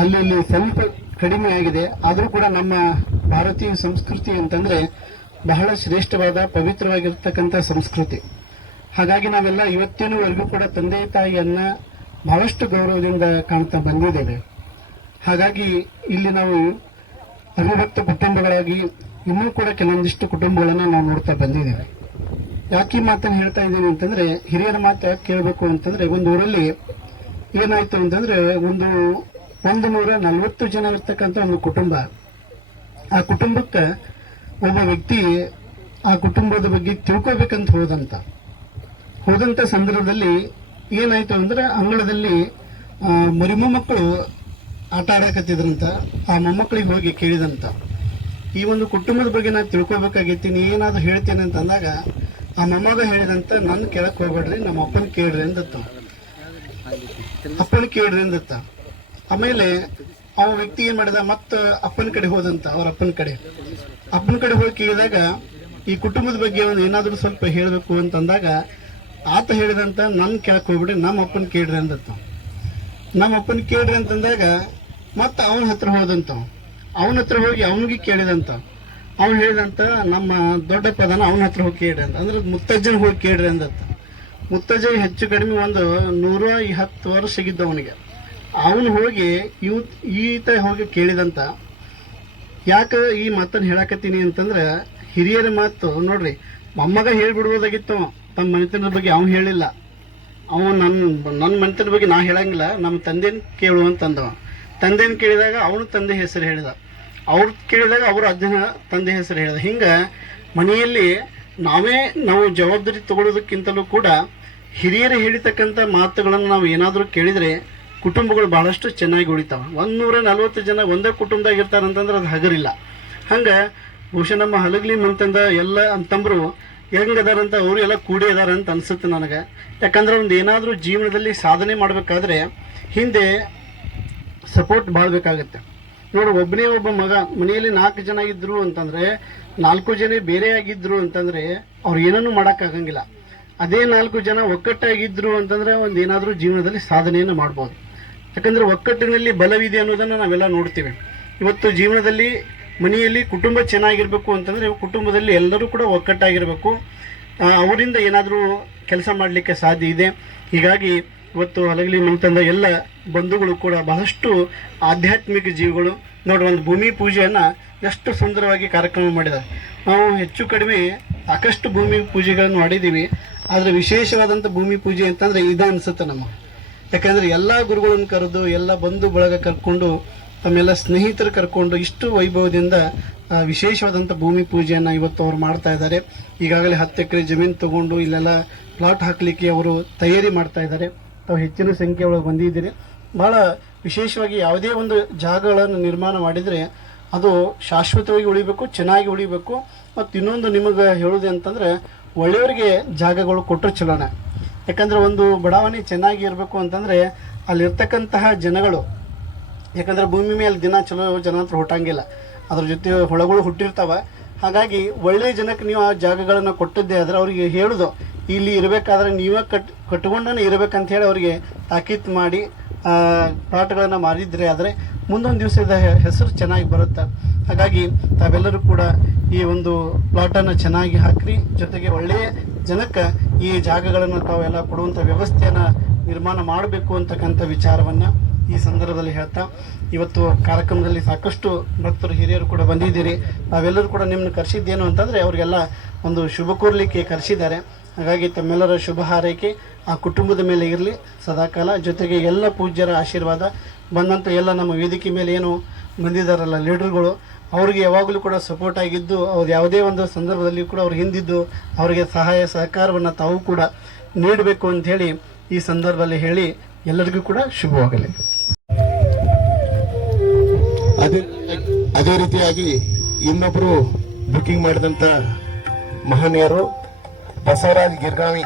ಅಲ್ಲಿ ಸ್ವಲ್ಪ ಕಡಿಮೆ ಆಗಿದೆ. ಆದರೂ ಕೂಡ ನಮ್ಮ ಭಾರತೀಯ ಸಂಸ್ಕೃತಿ ಅಂತಂದರೆ ಬಹಳ ಶ್ರೇಷ್ಠವಾದ, ಪವಿತ್ರವಾಗಿರ್ತಕ್ಕಂಥ ಸಂಸ್ಕೃತಿ. ಹಾಗಾಗಿ ನಾವೆಲ್ಲ ಇವತ್ತಿನವರೆಗೂ ಕೂಡ ತಂದೆ ತಾಯಿಯನ್ನ ಬಹಳಷ್ಟು ಗೌರವದಿಂದ ಕಾಣ್ತಾ ಬಂದಿದ್ದೇವೆ. ಹಾಗಾಗಿ ಇಲ್ಲಿ ನಾವು ಅವಿಭಕ್ತ ಕುಟುಂಬಗಳಾಗಿ ಇನ್ನೂ ಕೂಡ ಕೆಲವೊಂದಿಷ್ಟು ಕುಟುಂಬಗಳನ್ನು ನಾವು ನೋಡ್ತಾ ಬಂದಿದ್ದೇವೆ. ಯಾಕೆ ಮಾತನ್ನು ಹೇಳ್ತಾ ಇದ್ದೀನಿ ಅಂತಂದ್ರೆ, ಹಿರಿಯರ ಮಾತು ಯಾಕೆ ಕೇಳಬೇಕು ಅಂತಂದ್ರೆ, ಒಂದು ಊರಲ್ಲಿ ಏನಾಯ್ತು ಅಂತಂದ್ರೆ, 140 ಜನ ಇರ್ತಕ್ಕಂಥ ಒಂದು ಕುಟುಂಬ. ಆ ಕುಟುಂಬಕ್ಕೆ ಒಬ್ಬ ವ್ಯಕ್ತಿ ಆ ಕುಟುಂಬದ ಬಗ್ಗೆ ತಿಳ್ಕೋಬೇಕಂತ ಹೋದಂತ ಸಂದರ್ಭದಲ್ಲಿ ಏನಾಯ್ತು ಅಂದ್ರೆ, ಅಂಗಳದಲ್ಲಿ ಮರಿಮೊಮ್ಮಕ್ಕಳು ಆಟ ಆಡಕತ್ತಿದ್ರಂತ. ಆ ಮೊಮ್ಮಕ್ಕಳಿಗೆ ಹೋಗಿ ಕೇಳಿದಂತ, ಈ ಒಂದು ಕುಟುಂಬದ ಬಗ್ಗೆ ನಾನು ತಿಳ್ಕೊಬೇಕಾಗೈತಿ, ನೀ ಏನಾದ್ರು ಹೇಳ್ತೇನೆ ಅಂತ ಅಂದಾಗ ಆ ಮೊಮ್ಮಗ ಹೇಳಿದಂತ, ನನ್ನ ಕೇಳಕ್ ಹೋಗ್ಬೇಡ್ರಿ, ನಮ್ಮ ಅಪ್ಪನ ಕೇಳ್ರಿ ಅಂದತ್ತ. ಅಪ್ಪನ ಕೇಳ್ರಿ ಅಂದತ್ತ. ಆಮೇಲೆ ಅವ ವ್ಯಕ್ತಿ ಏನ್ ಮಾಡಿದ, ಮತ್ತ ಅಪ್ಪನ ಕಡೆ ಹೋದಂತ. ಅವ್ರ ಅಪ್ಪನ ಕಡೆ ಹೋಗಿ ಕೇಳಿದಾಗ, ಈ ಕುಟುಂಬದ ಬಗ್ಗೆ ಅವನು ಏನಾದ್ರು ಸ್ವಲ್ಪ ಹೇಳ್ಬೇಕು ಅಂತಂದಾಗ ಆತ ಹೇಳಿದಂತ, ನನ್ನ ಕೇಳಕ್ ಹೋಗ್ಬಿಡ್ರಿ, ನಮ್ಮ ಅಪ್ಪನ ಕೇಳ್ರಿ ಅಂದತ್ತ. ನಮ್ಮ ಅಪ್ಪನ ಕೇಳ್ರಿ ಅಂತಂದಾಗ ಮತ್ತ ಅವನ ಹತ್ರ ಹೋದಂತ. ಅವನ ಹತ್ರ ಹೋಗಿ ಅವನಿಗೆ ಕೇಳಿದಂತ. ಅವನು ಹೇಳಿದಂತ, ನಮ್ಮ ದೊಡ್ಡ ಪದನ ಅವನ ಹತ್ರ ಹೋಗಿ ಕೇಳ್ರಿ ಅಂತ. ಅಂದ್ರೆ ಮುತ್ತಜ್ಜನ ಹೋಗಿ ಕೇಳ್ರಿ ಅಂದತ್ತ. ಮುತ್ತಜ್ಜ ಹೆಚ್ಚು ಕಡಿಮೆ ಒಂದು 110 ವರ್ಷ ಸಿಗಿದ್ದ ಅವನಿಗೆ. ಅವನು ಹೋಗಿ ಈತ ಹೋಗಿ ಕೇಳಿದಂತ. ಯಾಕೆ ಈ ಮಾತನ್ನು ಹೇಳಕತ್ತೀನಿ ಅಂತಂದ್ರೆ, ಹಿರಿಯರ ಮಾತು ನೋಡ್ರಿ, ಮೊಮ್ಮಗ ಹೇಳ್ಬಿಡ್ಬೋದಾಗಿತ್ತು ತಮ್ಮ ಮನೆತನದ ಬಗ್ಗೆ. ಅವ್ನು ಹೇಳಿಲ್ಲ. ಅವನು ನನ್ನ ಮನೆತನದ ಬಗ್ಗೆ ನಾ ಹೇಳಂಗಿಲ್ಲ, ನಮ್ಮ ತಂದೆನ ಕೇಳು ಅಂತಂದವ. ತಂದೆನ ಕೇಳಿದಾಗ ಅವನು ತಂದೆ ಹೆಸರು ಹೇಳಿದ, ಅವ್ರು ಕೇಳಿದಾಗ ಅವ್ರ ಅಜ್ಜನ ತಂದೆ ಹೆಸರು ಹೇಳಿದ. ಹಿಂಗೆ ಮನೆಯಲ್ಲಿ ನಾವು ಜವಾಬ್ದಾರಿ ತಗೊಳ್ಳೋದಕ್ಕಿಂತಲೂ ಕೂಡ ಹಿರಿಯರು ಹೇಳಿತಕ್ಕಂಥ ಮಾತುಗಳನ್ನು ನಾವು ಏನಾದರೂ ಕೇಳಿದರೆ ಕುಟುಂಬಗಳು ಬಹಳಷ್ಟು ಚೆನ್ನಾಗಿ ಉಳಿತಾವ. 140 ಜನ ಒಂದೇ ಕುಟುಂಬದಾಗ ಇರ್ತಾರಂತಂದ್ರೆ ಅದು ಹಗರಿಲ್ಲ. ಹಂಗೆ ಬಹುಶಃ ನಮ್ಮ ಹಲಗಲಿ ಮಂತಂದ ಎಲ್ಲ ಅಂತಂಬರು ಹೆಂಗದಾರಂತ ಅವರು ಎಲ್ಲ ಕೂಡಿ ಅದಾರ ಅಂತ ಅನ್ಸುತ್ತೆ ನನಗೆ. ಯಾಕಂದ್ರೆ ಒಂದು ಏನಾದರೂ ಜೀವನದಲ್ಲಿ ಸಾಧನೆ ಮಾಡಬೇಕಾದ್ರೆ ಹಿಂದೆ ಸಪೋರ್ಟ್ ಭಾಳ ಬೇಕಾಗುತ್ತೆ. ನೋಡಿ, ಒಬ್ಬನೇ ಒಬ್ಬ ಮಗ ಮನೆಯಲ್ಲಿ 4 ಜನ ಇದ್ರು ಅಂತಂದ್ರೆ 4 ಜನ ಬೇರೆ ಆಗಿದ್ರು ಅಂತಂದ್ರೆ ಅವ್ರು ಏನನ್ನೂ ಮಾಡೋಕ್ಕಾಗಂಗಿಲ್ಲ. ಅದೇ 4 ಜನ ಒಕ್ಕಟ್ಟಾಗಿದ್ರು ಅಂತಂದ್ರೆ ಏನಾದರೂ ಜೀವನದಲ್ಲಿ ಸಾಧನೆಯನ್ನು ಮಾಡ್ಬೋದು. ಯಾಕಂದ್ರೆ ಒಕ್ಕಟ್ಟಿನಲ್ಲಿ ಬಲವಿದೆ ಅನ್ನೋದನ್ನು ನಾವೆಲ್ಲ ನೋಡ್ತೀವಿ. ಇವತ್ತು ಜೀವನದಲ್ಲಿ ಮನೆಯಲ್ಲಿ ಕುಟುಂಬ ಚೆನ್ನಾಗಿರ್ಬೇಕು ಅಂತಂದ್ರೆ ಕುಟುಂಬದಲ್ಲಿ ಎಲ್ಲರೂ ಕೂಡ ಒಕ್ಕಟ್ಟಾಗಿರ್ಬೇಕು. ಅವರಿಂದ ಏನಾದರೂ ಕೆಲಸ ಮಾಡಲಿಕ್ಕೆ ಸಾಧ್ಯ ಇದೆ. ಹೀಗಾಗಿ ಇವತ್ತು ಹಲಗಲಿ ಮನೆತಂದ ಎಲ್ಲ ಬಂಧುಗಳು ಕೂಡ ಬಹಳಷ್ಟು ಆಧ್ಯಾತ್ಮಿಕ ಜೀವಿಗಳು. ನೋಡಿ, ಒಂದು ಭೂಮಿ ಪೂಜೆಯನ್ನು ಎಷ್ಟು ಸುಂದರವಾಗಿ ಕಾರ್ಯಕ್ರಮ ಮಾಡಿದ್ದಾರೆ. ನಾವು ಹೆಚ್ಚು ಕಡಿಮೆ ಸಾಕಷ್ಟು ಭೂಮಿ ಪೂಜೆಗಳನ್ನು ಮಾಡಿದ್ದೀವಿ. ಆದರೆ ವಿಶೇಷವಾದಂಥ ಭೂಮಿ ಪೂಜೆ ಅಂತಂದರೆ ಇದು ಅನಿಸುತ್ತೆ ನಮಗೆ. ಯಾಕಂದರೆ ಎಲ್ಲ ಗುರುಗಳನ್ನು ಕರೆದು ಎಲ್ಲ ಬಂಧು ಬಳಗ ಕರ್ಕೊಂಡು ತಮ್ಮೆಲ್ಲ ಸ್ನೇಹಿತರು ಕರ್ಕೊಂಡು ಇಷ್ಟು ವೈಭವದಿಂದ ವಿಶೇಷವಾದಂಥ ಭೂಮಿ ಪೂಜೆಯನ್ನು ಇವತ್ತು ಅವ್ರು ಮಾಡ್ತಾ ಇದ್ದಾರೆ. ಈಗಾಗಲೇ 10 ಎಕರೆ ಜಮೀನು ತಗೊಂಡು ಇಲ್ಲೆಲ್ಲ ಪ್ಲಾಟ್ ಹಾಕಲಿಕ್ಕೆ ಅವರು ತಯಾರಿ ಮಾಡ್ತಾ ಇದ್ದಾರೆ. ತಾವು ಹೆಚ್ಚಿನ ಸಂಖ್ಯೆ ಒಳಗೆ ಬಂದಿದ್ದೀರಿ. ಭಾಳ ವಿಶೇಷವಾಗಿ ಯಾವುದೇ ಒಂದು ಜಾಗಗಳನ್ನು ನಿರ್ಮಾಣ ಮಾಡಿದರೆ ಅದು ಶಾಶ್ವತವಾಗಿ ಉಳಿಬೇಕು, ಚೆನ್ನಾಗಿ ಉಳಿಬೇಕು. ಮತ್ತು ಇನ್ನೊಂದು ನಿಮಗೆ ಹೇಳೋದು ಅಂತಂದರೆ ಒಳ್ಳೆಯವರಿಗೆ ಜಾಗಗಳು ಕೊಟ್ಟರೆ ಚಲೋಣ. ಯಾಕಂದರೆ ಒಂದು ಬಡಾವಣೆ ಚೆನ್ನಾಗಿ ಇರಬೇಕು ಅಂತಂದರೆ ಅಲ್ಲಿರ್ತಕ್ಕಂತಹ ಜನಗಳು, ಯಾಕಂದರೆ ಭೂಮಿ ಮೇಲೆ ದಿನ ಚಲೋ ಜನ ಹತ್ರ ಹುಟ್ಟಂಗಿಲ್ಲ, ಅದ್ರ ಜೊತೆ ಹೊಳಗಳು ಹುಟ್ಟಿರ್ತಾವೆ. ಹಾಗಾಗಿ ಒಳ್ಳೆಯ ಜನಕ್ಕೆ ನೀವು ಆ ಜಾಗಗಳನ್ನು ಕೊಟ್ಟಿದ್ದೆ ಆದರೆ ಅವರಿಗೆ ಹೇಳೋದು ಇಲ್ಲಿ ಇರಬೇಕಾದ್ರೆ ನೀವೇ ಕಟ್ಕೊಂಡೇ ಇರಬೇಕಂತ ಹೇಳಿ ಅವರಿಗೆ ತಾಕೀತು ಮಾಡಿ ಪ್ಲಾಟ್ಗಳನ್ನು ಮಾರಿದ್ರೆ ಆದರೆ ಮುಂದೊಂದು ದಿವಸದ ಹೆಸರು ಚೆನ್ನಾಗಿ ಬರುತ್ತೆ. ಹಾಗಾಗಿ ತಾವೆಲ್ಲರೂ ಕೂಡ ಈ ಒಂದು ಪ್ಲಾಟನ್ನು ಚೆನ್ನಾಗಿ ಹಾಕ್ರಿ, ಜೊತೆಗೆ ಒಳ್ಳೆಯ ಜನಕ್ಕೆ ಈ ಜಾಗಗಳನ್ನು ತಾವೆಲ್ಲ ಕೊಡುವಂಥ ವ್ಯವಸ್ಥೆಯನ್ನು ನಿರ್ಮಾಣ ಮಾಡಬೇಕು ಅಂತಕ್ಕಂಥ ವಿಚಾರವನ್ನು ಈ ಸಂದರ್ಭದಲ್ಲಿ ಹೇಳ್ತಾ, ಇವತ್ತು ಕಾರ್ಯಕ್ರಮದಲ್ಲಿ ಸಾಕಷ್ಟು ಭಕ್ತರು ಹಿರಿಯರು ಕೂಡ ಬಂದಿದ್ದೀರಿ. ನಾವೆಲ್ಲರೂ ಕೂಡ ನಿಮ್ಮನ್ನು ಕರೆಸಿದ್ದೇನು ಅಂತಂದರೆ ಅವರಿಗೆಲ್ಲ ಒಂದು ಶುಭ ಕೋರಲಿಕ್ಕೆ ಕರೆಸಿದ್ದಾರೆ. ಹಾಗಾಗಿ ತಮ್ಮೆಲ್ಲರ ಶುಭ ಹಾರೈಕೆ ಆ ಕುಟುಂಬದ ಮೇಲೆ ಇರಲಿ ಸದಾಕಾಲ. ಜೊತೆಗೆ ಎಲ್ಲ ಪೂಜ್ಯರ ಆಶೀರ್ವಾದ, ಬಂದಂಥ ಎಲ್ಲ ನಮ್ಮ ವೇದಿಕೆ ಮೇಲೆ ಏನು ಬಂದಿದ್ದಾರಲ್ಲ ಲೀಡರ್ಗಳು, ಅವರಿಗೆ ಯಾವಾಗಲೂ ಕೂಡ ಸಪೋರ್ಟ್ ಆಗಿದ್ದು, ಅವ್ರು ಯಾವುದೇ ಒಂದು ಸಂದರ್ಭದಲ್ಲಿ ಕೂಡ ಅವ್ರು ಹಿಂದಿದ್ದು ಅವರಿಗೆ ಸಹಾಯ ಸಹಕಾರವನ್ನು ತಾವು ಕೂಡ ನೀಡಬೇಕು ಅಂಥೇಳಿ ಈ ಸಂದರ್ಭದಲ್ಲಿ ಹೇಳಿ ಎಲ್ಲರಿಗೂ ಕೂಡ ಶುಭವಾಗಲಿ. ಅದೇ ರೀತಿಯಾಗಿ ಇನ್ನೊಬ್ಬರು ಬುಕಿಂಗ್ ಮಾಡಿದಂಥ ಮಹನೀಯರು ಬಸವರಾಜ್ ಗಿರ್ಗಾವಿ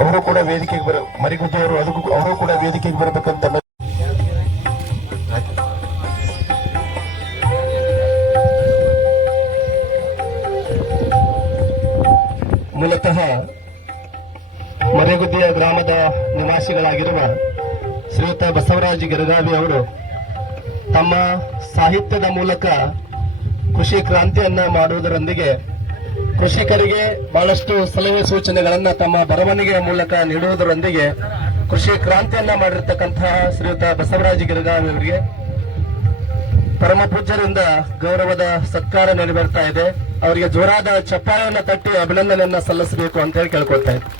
ಅವರು ಕೂಡ ವೇದಿಕೆಗೆ ಮರಿಗುದ್ದಿಯವರು ಅವರು ಕೂಡ ವೇದಿಕೆಗೆ ಬರಬೇಕಂತ ಮೂಲತಃ ಮರೆಗುದ್ದಿಯ ಗ್ರಾಮದ ನಿವಾಸಿಗಳಾಗಿರುವ ಶ್ರೀಯುತ ಬಸವರಾಜ್ ಗಿರಗಾವಿ ಅವರು ತಮ್ಮ ಸಾಹಿತ್ಯದ ಮೂಲಕ ಕೃಷಿ ಕ್ರಾಂತಿಯನ್ನ ಮಾಡುವುದರೊಂದಿಗೆ ಕೃಷಿಕರಿಗೆ ಬಹಳಷ್ಟು ಸಲಹೆ ಸೂಚನೆಗಳನ್ನ ತಮ್ಮ ಬರವಣಿಗೆಯ ಮೂಲಕ ನೀಡುವುದರೊಂದಿಗೆ ಕೃಷಿ ಕ್ರಾಂತಿಯನ್ನ ಮಾಡಿರ್ತಕ್ಕಂತಹ ಶ್ರೀಯುತ ಬಸವರಾಜ್ ಗಿರಗಾವಿ ಅವರಿಗೆ ಪರಮ ಪೂಜ್ಯರಿಂದ ಗೌರವದ ಸತ್ಕಾರ ನೆರವೇರ್ತಾ ಇದೆ. ಅವರಿಗೆ ಜೋರಾದ ಚಪ್ಪಾಳೆಯನ್ನ ತಟ್ಟಿ ಅಭಿನಂದನೆಯನ್ನ ಸಲ್ಲಿಸಬೇಕು ಅಂತ ಹೇಳಿ ಕೇಳ್ಕೊಳ್ತಾ ಇದ್ದೆ.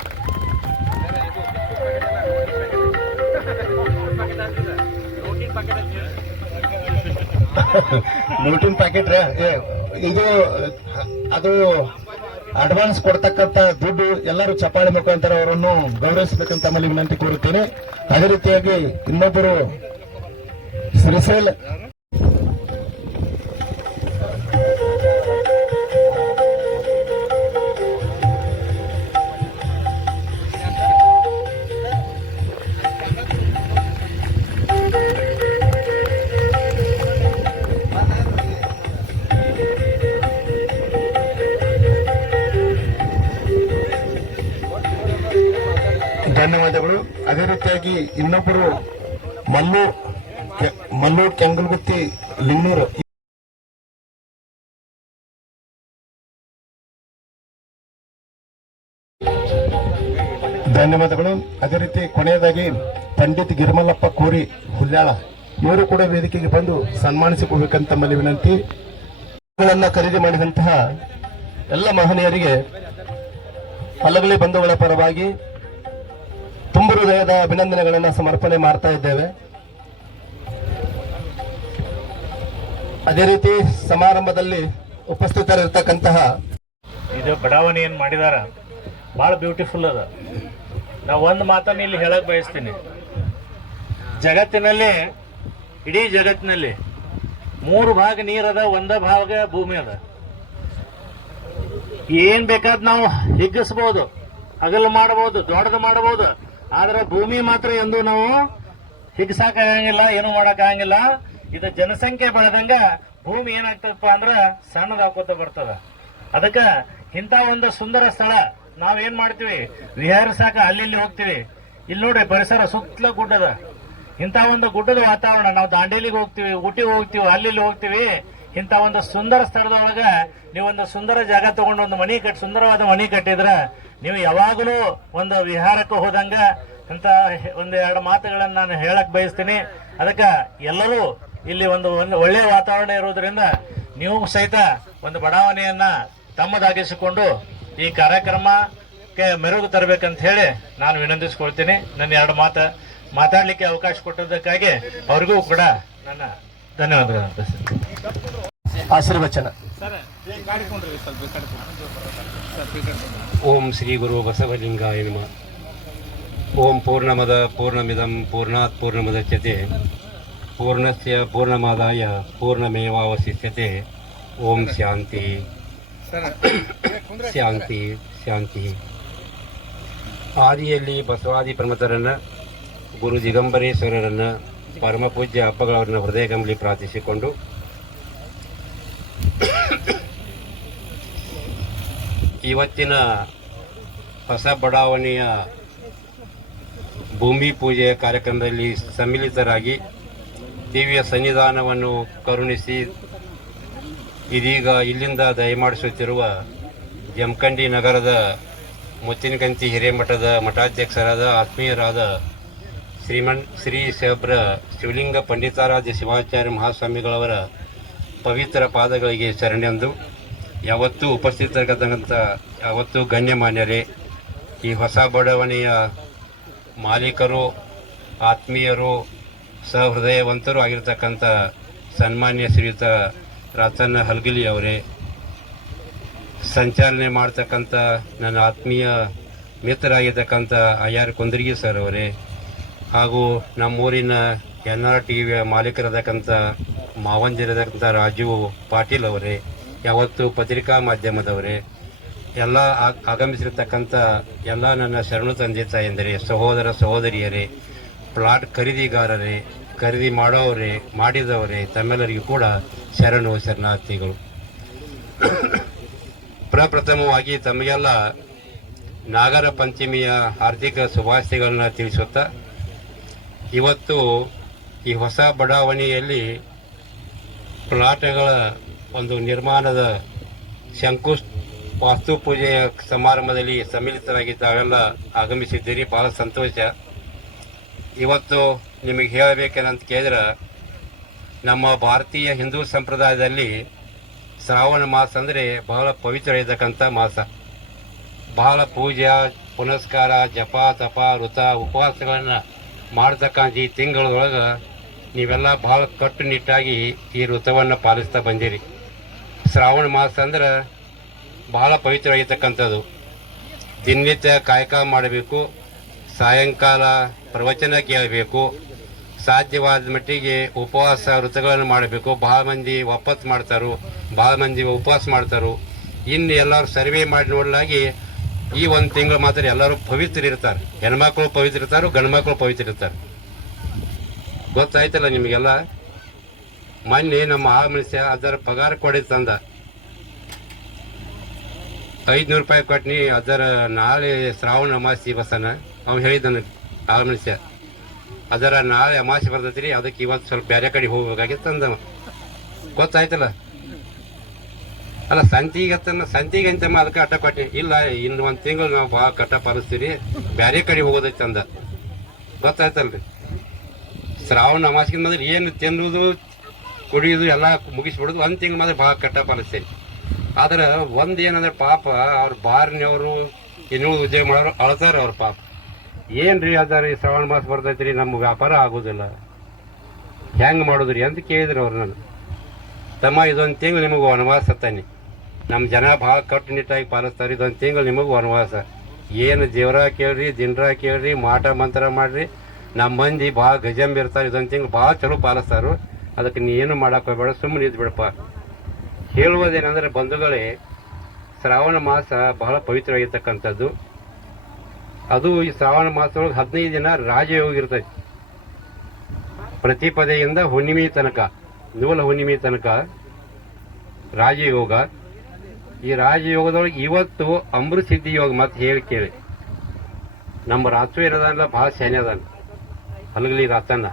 ನೋಟಿನ್ ಪ್ಯಾಕೆಟ್ ಇದು ಅದು ಅಡ್ವಾನ್ಸ್ ಕೊಡ್ತಕ್ಕಂತ ದುಡ್ಡು ಎಲ್ಲರೂ ಚಪ್ಪಾಳೆ ಮುಖಾಂತರ ಅವರನ್ನು ಗೌರವಿಸಬೇಕಂತ ತಮ್ಮಲ್ಲಿ ವಿನಂತಿ ಕೋರುತ್ತೇನೆ. ಅದೇ ರೀತಿಯಾಗಿ ಇನ್ನೊಬ್ಬರು ಶ್ರೀಶೈಲ ಧನ್ಯವಾದಗಳು. ಅದೇ ರೀತಿಯಾಗಿ ಇನ್ನೊಬ್ಬರು ಮಲ್ಲು ಕೆಂಗಲ್ಗುತ್ತಿ ಲಿಂಗನೂರು ಧನ್ಯವಾದಗಳು. ಅದೇ ರೀತಿ ಕೊನೆಯದಾಗಿ ಪಂಡಿತ್ ಗಿರಿಮಲ್ಲಪ್ಪ ಕೋರಿ ಹುಲ್ಯಾಳ ಇವರು ಕೂಡ ವೇದಿಕೆಗೆ ಬಂದು ಸನ್ಮಾನಿಸಿಕೊಳ್ಬೇಕಂತ ತಮ್ಮಲ್ಲಿ ವಿನಂತಿ. ಖರೀದಿ ಮಾಡಿದಂತಹ ಎಲ್ಲ ಮಹನೀಯರಿಗೆ ಹಲಗಲಿ ಬಂಧುಗಳ ಪರವಾಗಿ ತುಂಬ ಹೃದಯದ ಅಭಿನಂದನೆಗಳನ್ನು ಸಮರ್ಪಣೆ ಮಾಡ್ತಾ ಇದ್ದೇವೆ. ಅದೇ ರೀತಿ ಸಮಾರಂಭದಲ್ಲಿ ಉಪಸ್ಥಿತರಿರ್ತಕ್ಕಂತಹ ಇದು ಬಡಾವಣೆ ಏನು ಮಾಡಿದಾರ ಭಾಳ ಬ್ಯೂಟಿಫುಲ್ ಅದ. ನಾವು ಒಂದು ಮಾತನ್ನು ಇಲ್ಲಿ ಹೇಳಕ್ ಬಯಸ್ತೀನಿ. ಜಗತ್ತಿನಲ್ಲಿ ಇಡೀ ಜಗತ್ತಿನಲ್ಲಿ 3 ಭಾಗ ನೀರದ, 1 ಭಾಗ ಭೂಮಿ ಅದ. ಏನ್ ಬೇಕಾದ್ ನಾವು ಹಿಗ್ಗಿಸ್ಬೋದು, ಅಗಲು ಮಾಡಬಹುದು, ದೊಡ್ಡದು ಮಾಡಬಹುದು, ಆದ್ರೆ ಭೂಮಿ ಮಾತ್ರ ಎಂದು ನಾವು ಹಿಗ್ಸಾಕಾಗಂಗಿಲ್ಲ, ಏನು ಮಾಡಕ್ಕಾಗಂಗಿಲ್ಲ. ಇದು ಜನಸಂಖ್ಯೆ ಬೆಳೆದಂಗ ಭೂಮಿ ಏನಾಗ್ತದಪ್ಪ ಅಂದ್ರ ಸಣ್ಣದಾಕೋತ ಬರ್ತದ. ಅದಕ್ಕ ಇಂಥ ಒಂದು ಸುಂದರ ಸ್ಥಳ ನಾವೇನ್ ಮಾಡ್ತೀವಿ, ವಿಹಾರಿಸಾಕ ಅಲ್ಲಿ ಹೋಗ್ತೀವಿ. ಇಲ್ಲಿ ನೋಡ್ರಿ ಪರಿಸರ ಸುತ್ತಲ ಗುಡ್ಡದ, ಇಂಥ ಒಂದು ಗುಡ್ಡದ ವಾತಾವರಣ. ನಾವು ದಾಂಡೇಲಿಗೆ ಹೋಗ್ತೀವಿ, ಊಟಿಗೆ ಹೋಗ್ತೀವಿ, ಅಲ್ಲಿ ಹೋಗ್ತೀವಿ. ಇಂಥ ಒಂದು ಸುಂದರ ಸ್ಥಳದೊಳಗ ನೀವೊಂದು ಸುಂದರ ಜಾಗ ತಗೊಂಡು ಒಂದು ಮನಿ ಸುಂದರವಾದ ಮನಿ ಕಟ್ಟಿದ್ರ ನೀವು ಯಾವಾಗಲೂ ಒಂದು ವಿಹಾರಕ್ಕೆ ಹೋದಂಗ ಅಂತ ಒಂದು ಎರಡು ಮಾತುಗಳನ್ನ ನಾನು ಹೇಳಕ್ ಬಯಸ್ತೀನಿ. ಅದಕ್ಕೆ ಎಲ್ಲರೂ ಇಲ್ಲಿ ಒಂದು ಒಳ್ಳೆಯ ವಾತಾವರಣ ಇರೋದ್ರಿಂದ ನೀವು ಸಹಿತ ಒಂದು ಬಡಾವಣೆಯನ್ನ ತಮ್ಮದಾಗಿಸಿಕೊಂಡು ಈ ಕಾರ್ಯಕ್ರಮಕ್ಕೆ ಮೆರುಗು ತರಬೇಕಂತ ಹೇಳಿ ನಾನು ವಿನಂತಿಸ್ಕೊಳ್ತೀನಿ. ನನ್ನ ಎರಡು ಮಾತಾಡ್ಲಿಕ್ಕೆ ಅವಕಾಶ ಕೊಟ್ಟದಕ್ಕಾಗಿ ಅವ್ರಿಗೂ ಕೂಡ ನನ್ನ ಧನ್ಯವಾದಗಳು. ಆಶೀರ್ವಚನ. ಓಂ ಶ್ರೀ ಗುರು ಬಸವಲಿಂಗಾಯ ನಮಃ. ಓಂ ಪೂರ್ಣಮದ ಪೂರ್ಣಮಿದಂ ಪೂರ್ಣಾತ್ ಪೂರ್ಣಮುದಚ್ಯತೆ ಪೂರ್ಣಸ್ಯ ಪೂರ್ಣಮಾದಾಯ ಪೂರ್ಣಮೇವಾವಶಿಷ್ಯತೆ. ಓಂ ಶಾಂತಿ ಶಾಂತಿ ಶಾಂತಿ. ಆದಿಯಲ್ಲಿ ಬಸವಾದಿ ಪ್ರಮಥರನ್ನ, ಗುರು ದಿಗಂಬರೇಶ್ವರರನ್ನ, ಪರಮ ಪೂಜ್ಯ ಹಬ್ಬಗಳವರನ್ನ ಹೃದಯಗಂಬಲಿ ಪ್ರಾರ್ಥಿಸಿಕೊಂಡು ಇವತ್ತಿನ ಹೊಸ ಬಡಾವಣೆಯ ಭೂಮಿ ಪೂಜೆಯ ಕಾರ್ಯಕ್ರಮದಲ್ಲಿ ಸಮ್ಮಿಲಿತರಾಗಿ ದೇವಿಯ ಸನ್ನಿಧಾನವನ್ನು ಕರುಣಿಸಿ ಇದೀಗ ಇಲ್ಲಿಂದ ದಯಮಾಡಿಸುತ್ತಿರುವ ಜಮಖಂಡಿ ನಗರದ ಮುತ್ತಿನಕಂತಿ ಹಿರೇಮಠದ ಮಠಾಧ್ಯಕ್ಷರಾದ ಆತ್ಮೀಯರಾದ ಶ್ರೀ ಸಾಬ್ರ ಶಿವಲಿಂಗ ಪಂಡಿತಾರಾಧ್ಯ ಶಿವಾಚಾರ್ಯ ಮಹಾಸ್ವಾಮಿಗಳವರ ಪವಿತ್ರ ಪಾದಗಳಿಗೆ ಶರಣೆಂದು ಯಾವತ್ತೂ ಉಪಸ್ಥಿತರಾಗತಕ್ಕಂಥ ಯಾವತ್ತೂ ಗಣ್ಯಮಾನ್ಯರೇ, ಈ ಹೊಸ ಬಡಾವಣೆಯ ಮಾಲೀಕರು, ಆತ್ಮೀಯರು, ಸಹೃದಯವಂತರು ಆಗಿರ್ತಕ್ಕಂಥ ಸನ್ಮಾನ್ಯ ಶ್ರೀಯುತ ರಾಚಣ್ಣ ಹಲ್ಗಿಲಿ ಅವರೇ, ಸಂಚಾಲನೆ ಮಾಡ್ತಕ್ಕಂಥ ನನ್ನ ಆತ್ಮೀಯ ಮಿತ್ರರಾಗಿರ್ತಕ್ಕಂಥ ಅಯ್ಯಾರ್ ಕುಂದರ್ಗಿ ಸರ್ ಅವರೇ, ಹಾಗೂ ನಮ್ಮೂರಿನ NRTVಯ ಮಾಲೀಕರಾದಕ್ಕಂಥ ಮಾವಂದಿರತಕ್ಕಂಥ ರಾಜು ಪಾಟೀಲ್ ಅವರೇ, ಯಾವತ್ತು ಪತ್ರಿಕಾ ಮಾಧ್ಯಮದವರೇ, ಎಲ್ಲ ಆಗಮಿಸಿರ್ತಕ್ಕಂಥ ಎಲ್ಲ ನನ್ನ ಶರಣು ತಂದೆ ತಾಯಂದಿರೇ, ಸಹೋದರ ಸಹೋದರಿಯರೇ, ಪ್ಲಾಟ್ ಖರೀದಿಗಾರರೇ, ಖರೀದಿ ಮಾಡೋರೇ, ಮಾಡಿದವರೇ, ತಮ್ಮೆಲ್ಲರಿಗೂ ಕೂಡ ಶರಣು ಶರಣಾರ್ಥಿಗಳು. ಪ್ರಪ್ರಥಮವಾಗಿ ತಮಗೆಲ್ಲ ನಾಗರ ಪಂಚಮಿಯ ಹಾರ್ದಿಕ ಶುಭಾಶಯಗಳನ್ನು ತಿಳಿಸುತ್ತಾ, ಇವತ್ತು ಈ ಹೊಸ ಬಡಾವಣೆಯಲ್ಲಿ ಪ್ಲಾಟ್ಗಳ ಒಂದು ನಿರ್ಮಾಣದ ವಾಸ್ತು ಪೂಜೆಯ ಸಮಾರಂಭದಲ್ಲಿ ಸಮ್ಮಿಲಿತರಾಗಿ ತಾವೆಲ್ಲ ಆಗಮಿಸಿದ್ದೀರಿ. ಬಹಳ ಸಂತೋಷ. ಇವತ್ತು ನಿಮಗೆ ಹೇಳಬೇಕೇನಂತ ಕೇಳಿದ್ರೆ, ನಮ್ಮ ಭಾರತೀಯ ಹಿಂದೂ ಸಂಪ್ರದಾಯದಲ್ಲಿ ಶ್ರಾವಣ ಮಾಸ ಅಂದರೆ ಬಹಳ ಪವಿತ್ರ ಇರತಕ್ಕಂಥ ಮಾಸ. ಬಹಳ ಪೂಜೆ ಪುನಸ್ಕಾರ, ಜಪ ತಪ ವೃತ ಉಪವಾಸಗಳನ್ನು ಮಾಡ್ತಕ್ಕಂಥ ಈ ತಿಂಗಳೊಳಗೆ ನೀವೆಲ್ಲ ಬಹಳ ಕಟ್ಟುನಿಟ್ಟಾಗಿ ಈ ವೃತವನ್ನು ಪಾಲಿಸ್ತಾ ಬಂದಿರಿ. ಶ್ರಾವಣ ಮಾಸ ಅಂದ್ರೆ ಬಹಳ ಪವಿತ್ರವಾಗಿರ್ತಕ್ಕಂಥದ್ದು. ದಿನನಿತ್ಯ ಕಾಯಕ ಮಾಡಬೇಕು, ಸಾಯಂಕಾಲ ಪ್ರವಚನ ಕೇಳಬೇಕು, ಸಾಧ್ಯವಾದ ಮಟ್ಟಿಗೆ ಉಪವಾಸ ವೃತಗಳನ್ನು ಮಾಡಬೇಕು. ಬಹಳ ಮಂದಿ ವಾಪಸ್ ಮಾಡ್ತಾರೋ, ಬಹಳ ಮಂದಿ ಉಪವಾಸ ಮಾಡ್ತಾರೋ. ಇನ್ನು ಎಲ್ಲರೂ ಸರ್ವೆ ಮಾಡಿ ನೋಡಲಾಗಿ ಈ ಒಂದು ತಿಂಗಳು ಮಾತ್ರ ಎಲ್ಲರೂ ಪವಿತ್ರ ಇರ್ತಾರೆ. ಹೆಣ್ಮಕ್ಳು ಪವಿತ್ರ ಇರ್ತಾರೋ, ಗಂಡು ಮಕ್ಕಳು ಪವಿತ್ರ ಇರ್ತಾರೆ. ಗೊತ್ತಾಯ್ತಲ್ಲ ನಿಮಗೆಲ್ಲ. ಮೊನ್ನೆ ನಮ್ಮ ಆ ಮನುಷ್ಯ ಅದರ ಪಗಾರ ಕೊಡಿ ತಂದ, 500 ರೂಪಾಯಿ ಕೊಟ್ಟಿನಿ, ಅದರ ನಾಳೆ ಶ್ರಾವಣ ಅಮಾವಾಸ್ಯೆ ಬಸನ. ಅವ್ನು ಹೇಳಿದ್ದಾನೆ ಆ ಮನುಷ್ಯ, ಅದರ ನಾಳೆ ಅಮಾವಾಸ್ಯೆ ಬರ್ತೈತಿ, ಅದಕ್ಕೆ ಇವತ್ತು ಸ್ವಲ್ಪ ಬೇರೆ ಕಡೆ ಹೋಗ್ಬೇಕಾಗಿತ್ತು ಅಂದವ. ಗೊತ್ತಾಯ್ತಲ್ಲ. ಅಲ್ಲ, ಸಂತಿಗೆ ಅಂತಮ್ಮ ಅದಕ್ಕೆ ಅಟ್ಟ ಕೊಟ್ಟಿನಿ. ಇಲ್ಲ, ಇನ್ನು ಒಂದು ತಿಂಗಳು ನಾವು ಭಾಳ ಕಟ್ಟ ಪಾಲಿಸ್ತೀರಿ, ಬೇರೆ ಕಡೆ ಹೋಗೋದೈತೆ ಅಂದ. ಗೊತ್ತಾಯ್ತಲ್ರಿ. ಶ್ರಾವಣ ಅಮಾವಾಸ್ಯೆ ಮಾತ್ರ ಏನು ತಿನ್ನುವುದು ಕುಡಿಯೋದು ಎಲ್ಲ ಮುಗಿಸ್ಬಿಡೋದು. ಒಂದು ತಿಂಗಳು ಮಾತ್ರ ಭಾಳ ಕಟ್ಟ ಪಾಲಿಸ್ತೀರಿ. ಆದ್ರೆ ಒಂದು ಏನಂದ್ರೆ ಪಾಪ ಅವ್ರ ಬಾರ್ನವರು ಇನ್ನೂ ಉದ್ಯೋಗ ಮಾಡೋರು ಅಳ್ತಾರ. ಅವ್ರ ಪಾಪ ಏನ್ರಿ ಅದಾರ, ಈ ಶ್ರಾವಣ ಮಾಸ ಬರ್ತೈತ್ರಿ, ನಮ್ಗೆ ವ್ಯಾಪಾರ ಆಗೋದಿಲ್ಲ, ಹೆಂಗೆ ಮಾಡೋದ್ರಿ ಅಂತ ಕೇಳಿದ್ರು ಅವ್ರು. ನಾನು ತಮ್ಮ ಇದೊಂದು ತಿಂಗಳು ನಿಮಗೆ ವನವಾಸ ತಾನೆ, ನಮ್ಮ ಜನ ಭಾಳ ಕಟ್ಟುನಿಟ್ಟಾಗಿ ಪಾಲಿಸ್ತಾರೆ. ಇದೊಂದು ತಿಂಗಳು ನಿಮಗೆ ವನವಾಸ. ಏನು ದೇವ್ರ ಕೇಳ್ರಿ, ದಿನರ ಕೇಳ್ರಿ, ಮಾಟ ಮಂತ್ರ ಮಾಡ್ರಿ, ನಮ್ಮ ಮಂದಿ ಭಾಳ ಗಜಂಬ ಇರ್ತಾರೆ. ಇದೊಂದು ತಿಂಗಳು ಭಾಳ ಚಲೋ ಪಾಲಿಸ್ತಾರು. ಅದಕ್ಕೆ ನೀ ಏನು ಮಾಡಕ್ಕೆ ಹೋಗ್ಬೇಡ, ಸುಮ್ಮನೆ ಇದ್ದು ಬಿಡಪ್ಪ. ಹೇಳುವುದೇನೆಂದ್ರೆ ಬಂಧುಗಳೇ, ಶ್ರಾವಣ ಮಾಸ ಬಹಳ ಪವಿತ್ರವಾಗಿರ್ತಕ್ಕಂಥದ್ದು. ಅದು ಈ ಶ್ರಾವಣ ಮಾಸದೊಳಗೆ 15 ದಿನ ರಾಜಯೋಗ ಇರ್ತೈತಿ. ಪ್ರತಿಪದೆಯಿಂದ ಹುಣ್ಣಿಮೆ ತನಕ, ನೂಲ ಹುಣ್ಣಿಮೆ ತನಕ ರಾಜಯೋಗ. ಈ ರಾಜಯೋಗದೊಳಗೆ ಇವತ್ತು ಅಮೃತ ಸಿದ್ಧಿ ಯೋಗ ಮತ್ತೆ ಹೇಳಿ ಕೇಳಿ. ನಮ್ಮ ರಾತ್ರಿ ಏನದಲ್ಲ ಭಾಳ ಶಾನೆ ಅದಾನ, ಹಲಗಲಿ ರಾತನ್ನ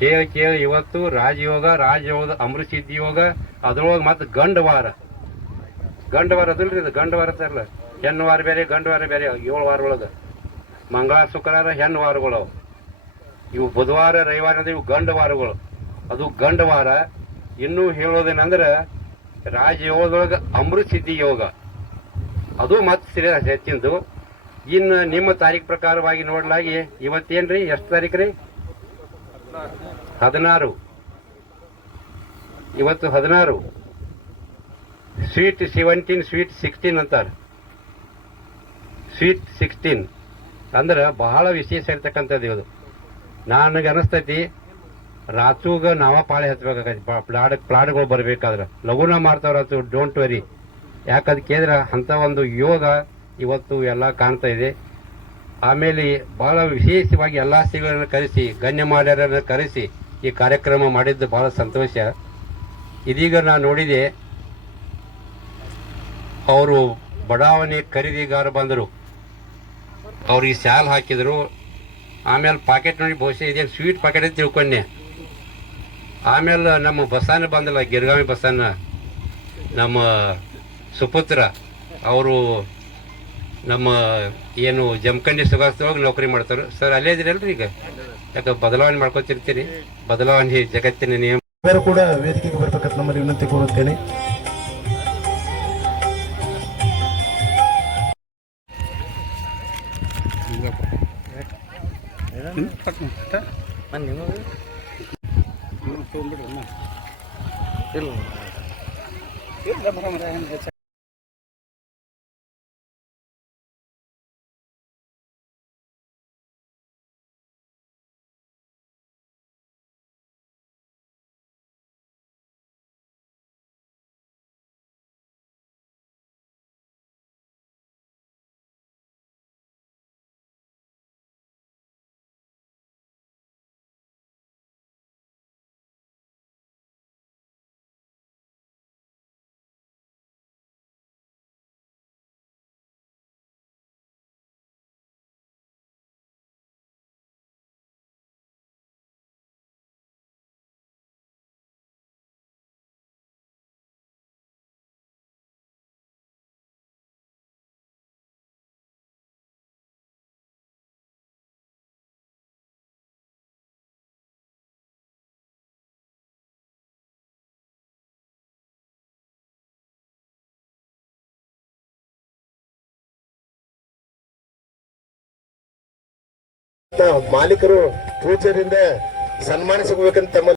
ಕೇಳಿ ಇವತ್ತು ರಾಜಯೋಗದ ಅಮೃತ ಸಿದ್ಧಿ ಯೋಗ. ಅದ್ರೊಳಗೆ ಮತ್ತೆ ಗಂಡವಾರ ಅದಲ್ರಿ, ಇದು ಗಂಡವಾರ ಅಂತಾರಲ್ಲ, ಹೆಣ್ಣು ವಾರ ಬೇರೆ ಗಂಡು ವಾರ ಬೇರೆ. 7 ವಾರ ಒಳಗೆ ಮಂಗಳವಾರ ಶುಕ್ರವಾರ ಹೆಣ್ಣು ವಾರಗಳು, ಇವು ಬುಧವಾರ ರವಿವಾರ ಅಂದ್ರೆ ಇವು ಗಂಡ ವಾರಗಳು. ಅದು ಗಂಡವಾರ. ಇನ್ನೂ ಹೇಳೋದೇನಂದ್ರೆ ರಾಜಯೋಗದೊಳಗೆ ಅಮೃತ ಸಿದ್ಧಿ ಯೋಗ ಅದು ಮತ್ತೆ ಸಿರಿ ಹೆಚ್ಚಿಂದು. ಇನ್ನು ನಿಮ್ಮ ತಾರೀಖು ಪ್ರಕಾರವಾಗಿ ನೋಡ್ಲಾಗಿ ಇವತ್ತೇನ್ರಿ, ಎಷ್ಟು ತಾರೀಕು ರೀ? 16. ಇವತ್ತು 16. ಸ್ವೀಟ್ 17, ಸ್ವೀಟ್ 16 ಅಂತಾರೆ. ಸ್ವೀಟ್ 16 ಅಂದ್ರೆ ಬಹಳ ವಿಶೇಷ ಇರ್ತಕ್ಕಂಥದ್ದು ಇದು. ನನಗೆ ಅನಿಸ್ತೈತಿ ರಾಚುಗ ನಾವ ಪಾಳೆ ಹಚ್ಬೇಕಾಗತಿ. ಪ್ಲಾಡ್ಗಳು ಬರ್ಬೇಕಾದ್ರೆ ಲಘುನ ಮಾಡ್ತಾವ್ರ, ಡೋಂಟ್ ವರಿ. ಯಾಕಂದ್ ಕೇಳಿದ್ರೆ ಅಂತ ಒಂದು ಯೋಗ ಇವತ್ತು ಎಲ್ಲ ಕಾಣ್ತಾ ಇದೆ. ಆಮೇಲೆ ಬಹಳ ವಿಶೇಷವಾಗಿ ಎಲ್ಲ ಶ್ರೀಗಳನ್ನು ಕರೆಸಿ, ಗಣ್ಯಮಾನ್ಯರನ್ನು ಕರೆಸಿ ಈ ಕಾರ್ಯಕ್ರಮ ಮಾಡಿದ್ದು ಬಹಳ ಸಂತೋಷ. ಇದೀಗ ನಾನು ನೋಡಿದೆ, ಅವರು ಬಡಾವಣೆ ಖರೀದಿಗಾರ ಬಂದರು, ಅವ್ರಿಗೆ ಶಾಲ್ ಹಾಕಿದ್ರು. ಆಮೇಲೆ ಪಾಕೆಟ್ ನೋಡಿ ಬಹುಶಃ ಇದೇನು ಸ್ವೀಟ್ ಪಾಕೆಟ್ ಅಂತ ತಿಳ್ಕೊಂಡೆ. ಆಮೇಲೆ ನಮ್ಮ ಬಸ್ಸಾನ ಬಂದಲ್ಲ, ಗಿರ್ಗಾವಿ ಬಸ್ಸಾನ, ನಮ್ಮ ಸುಪುತ್ರ ಅವರು ನಮ್ಮ ಏನು ಜಮಖಂಡಿ ಸುಗಾಸದೊಳಗೆ ನೌಕರಿ ಮಾಡ್ತಾರೆ ಸರ್. ಅಲ್ಲೇ ಇದ್ರಲ್ರಿ ಈಗ? ಯಾಕೆ ಬದಲಾವಣೆ ಮಾಡ್ಕೊತಿರ್ತೀರಿ, ಬದಲಾವಣೆ ಜಗತ್ತಿನ ನಿಯಮ. ಎಲ್ಲರೂ ಕೂಡ ವೇದಿಕೆಗೆ ಬರ್ಬೇಕಂತ ನಮ್ಮಲ್ಲಿ ವಿನಂತಿ ಕೋರುತ್ತೇನೆ. ಮಾಲೀಕರು ಫ್ಯೂಚರ್ ಇಂದ ಸನ್ಮಾನಿಸಬೇಕಂತ ತಮ್ಮ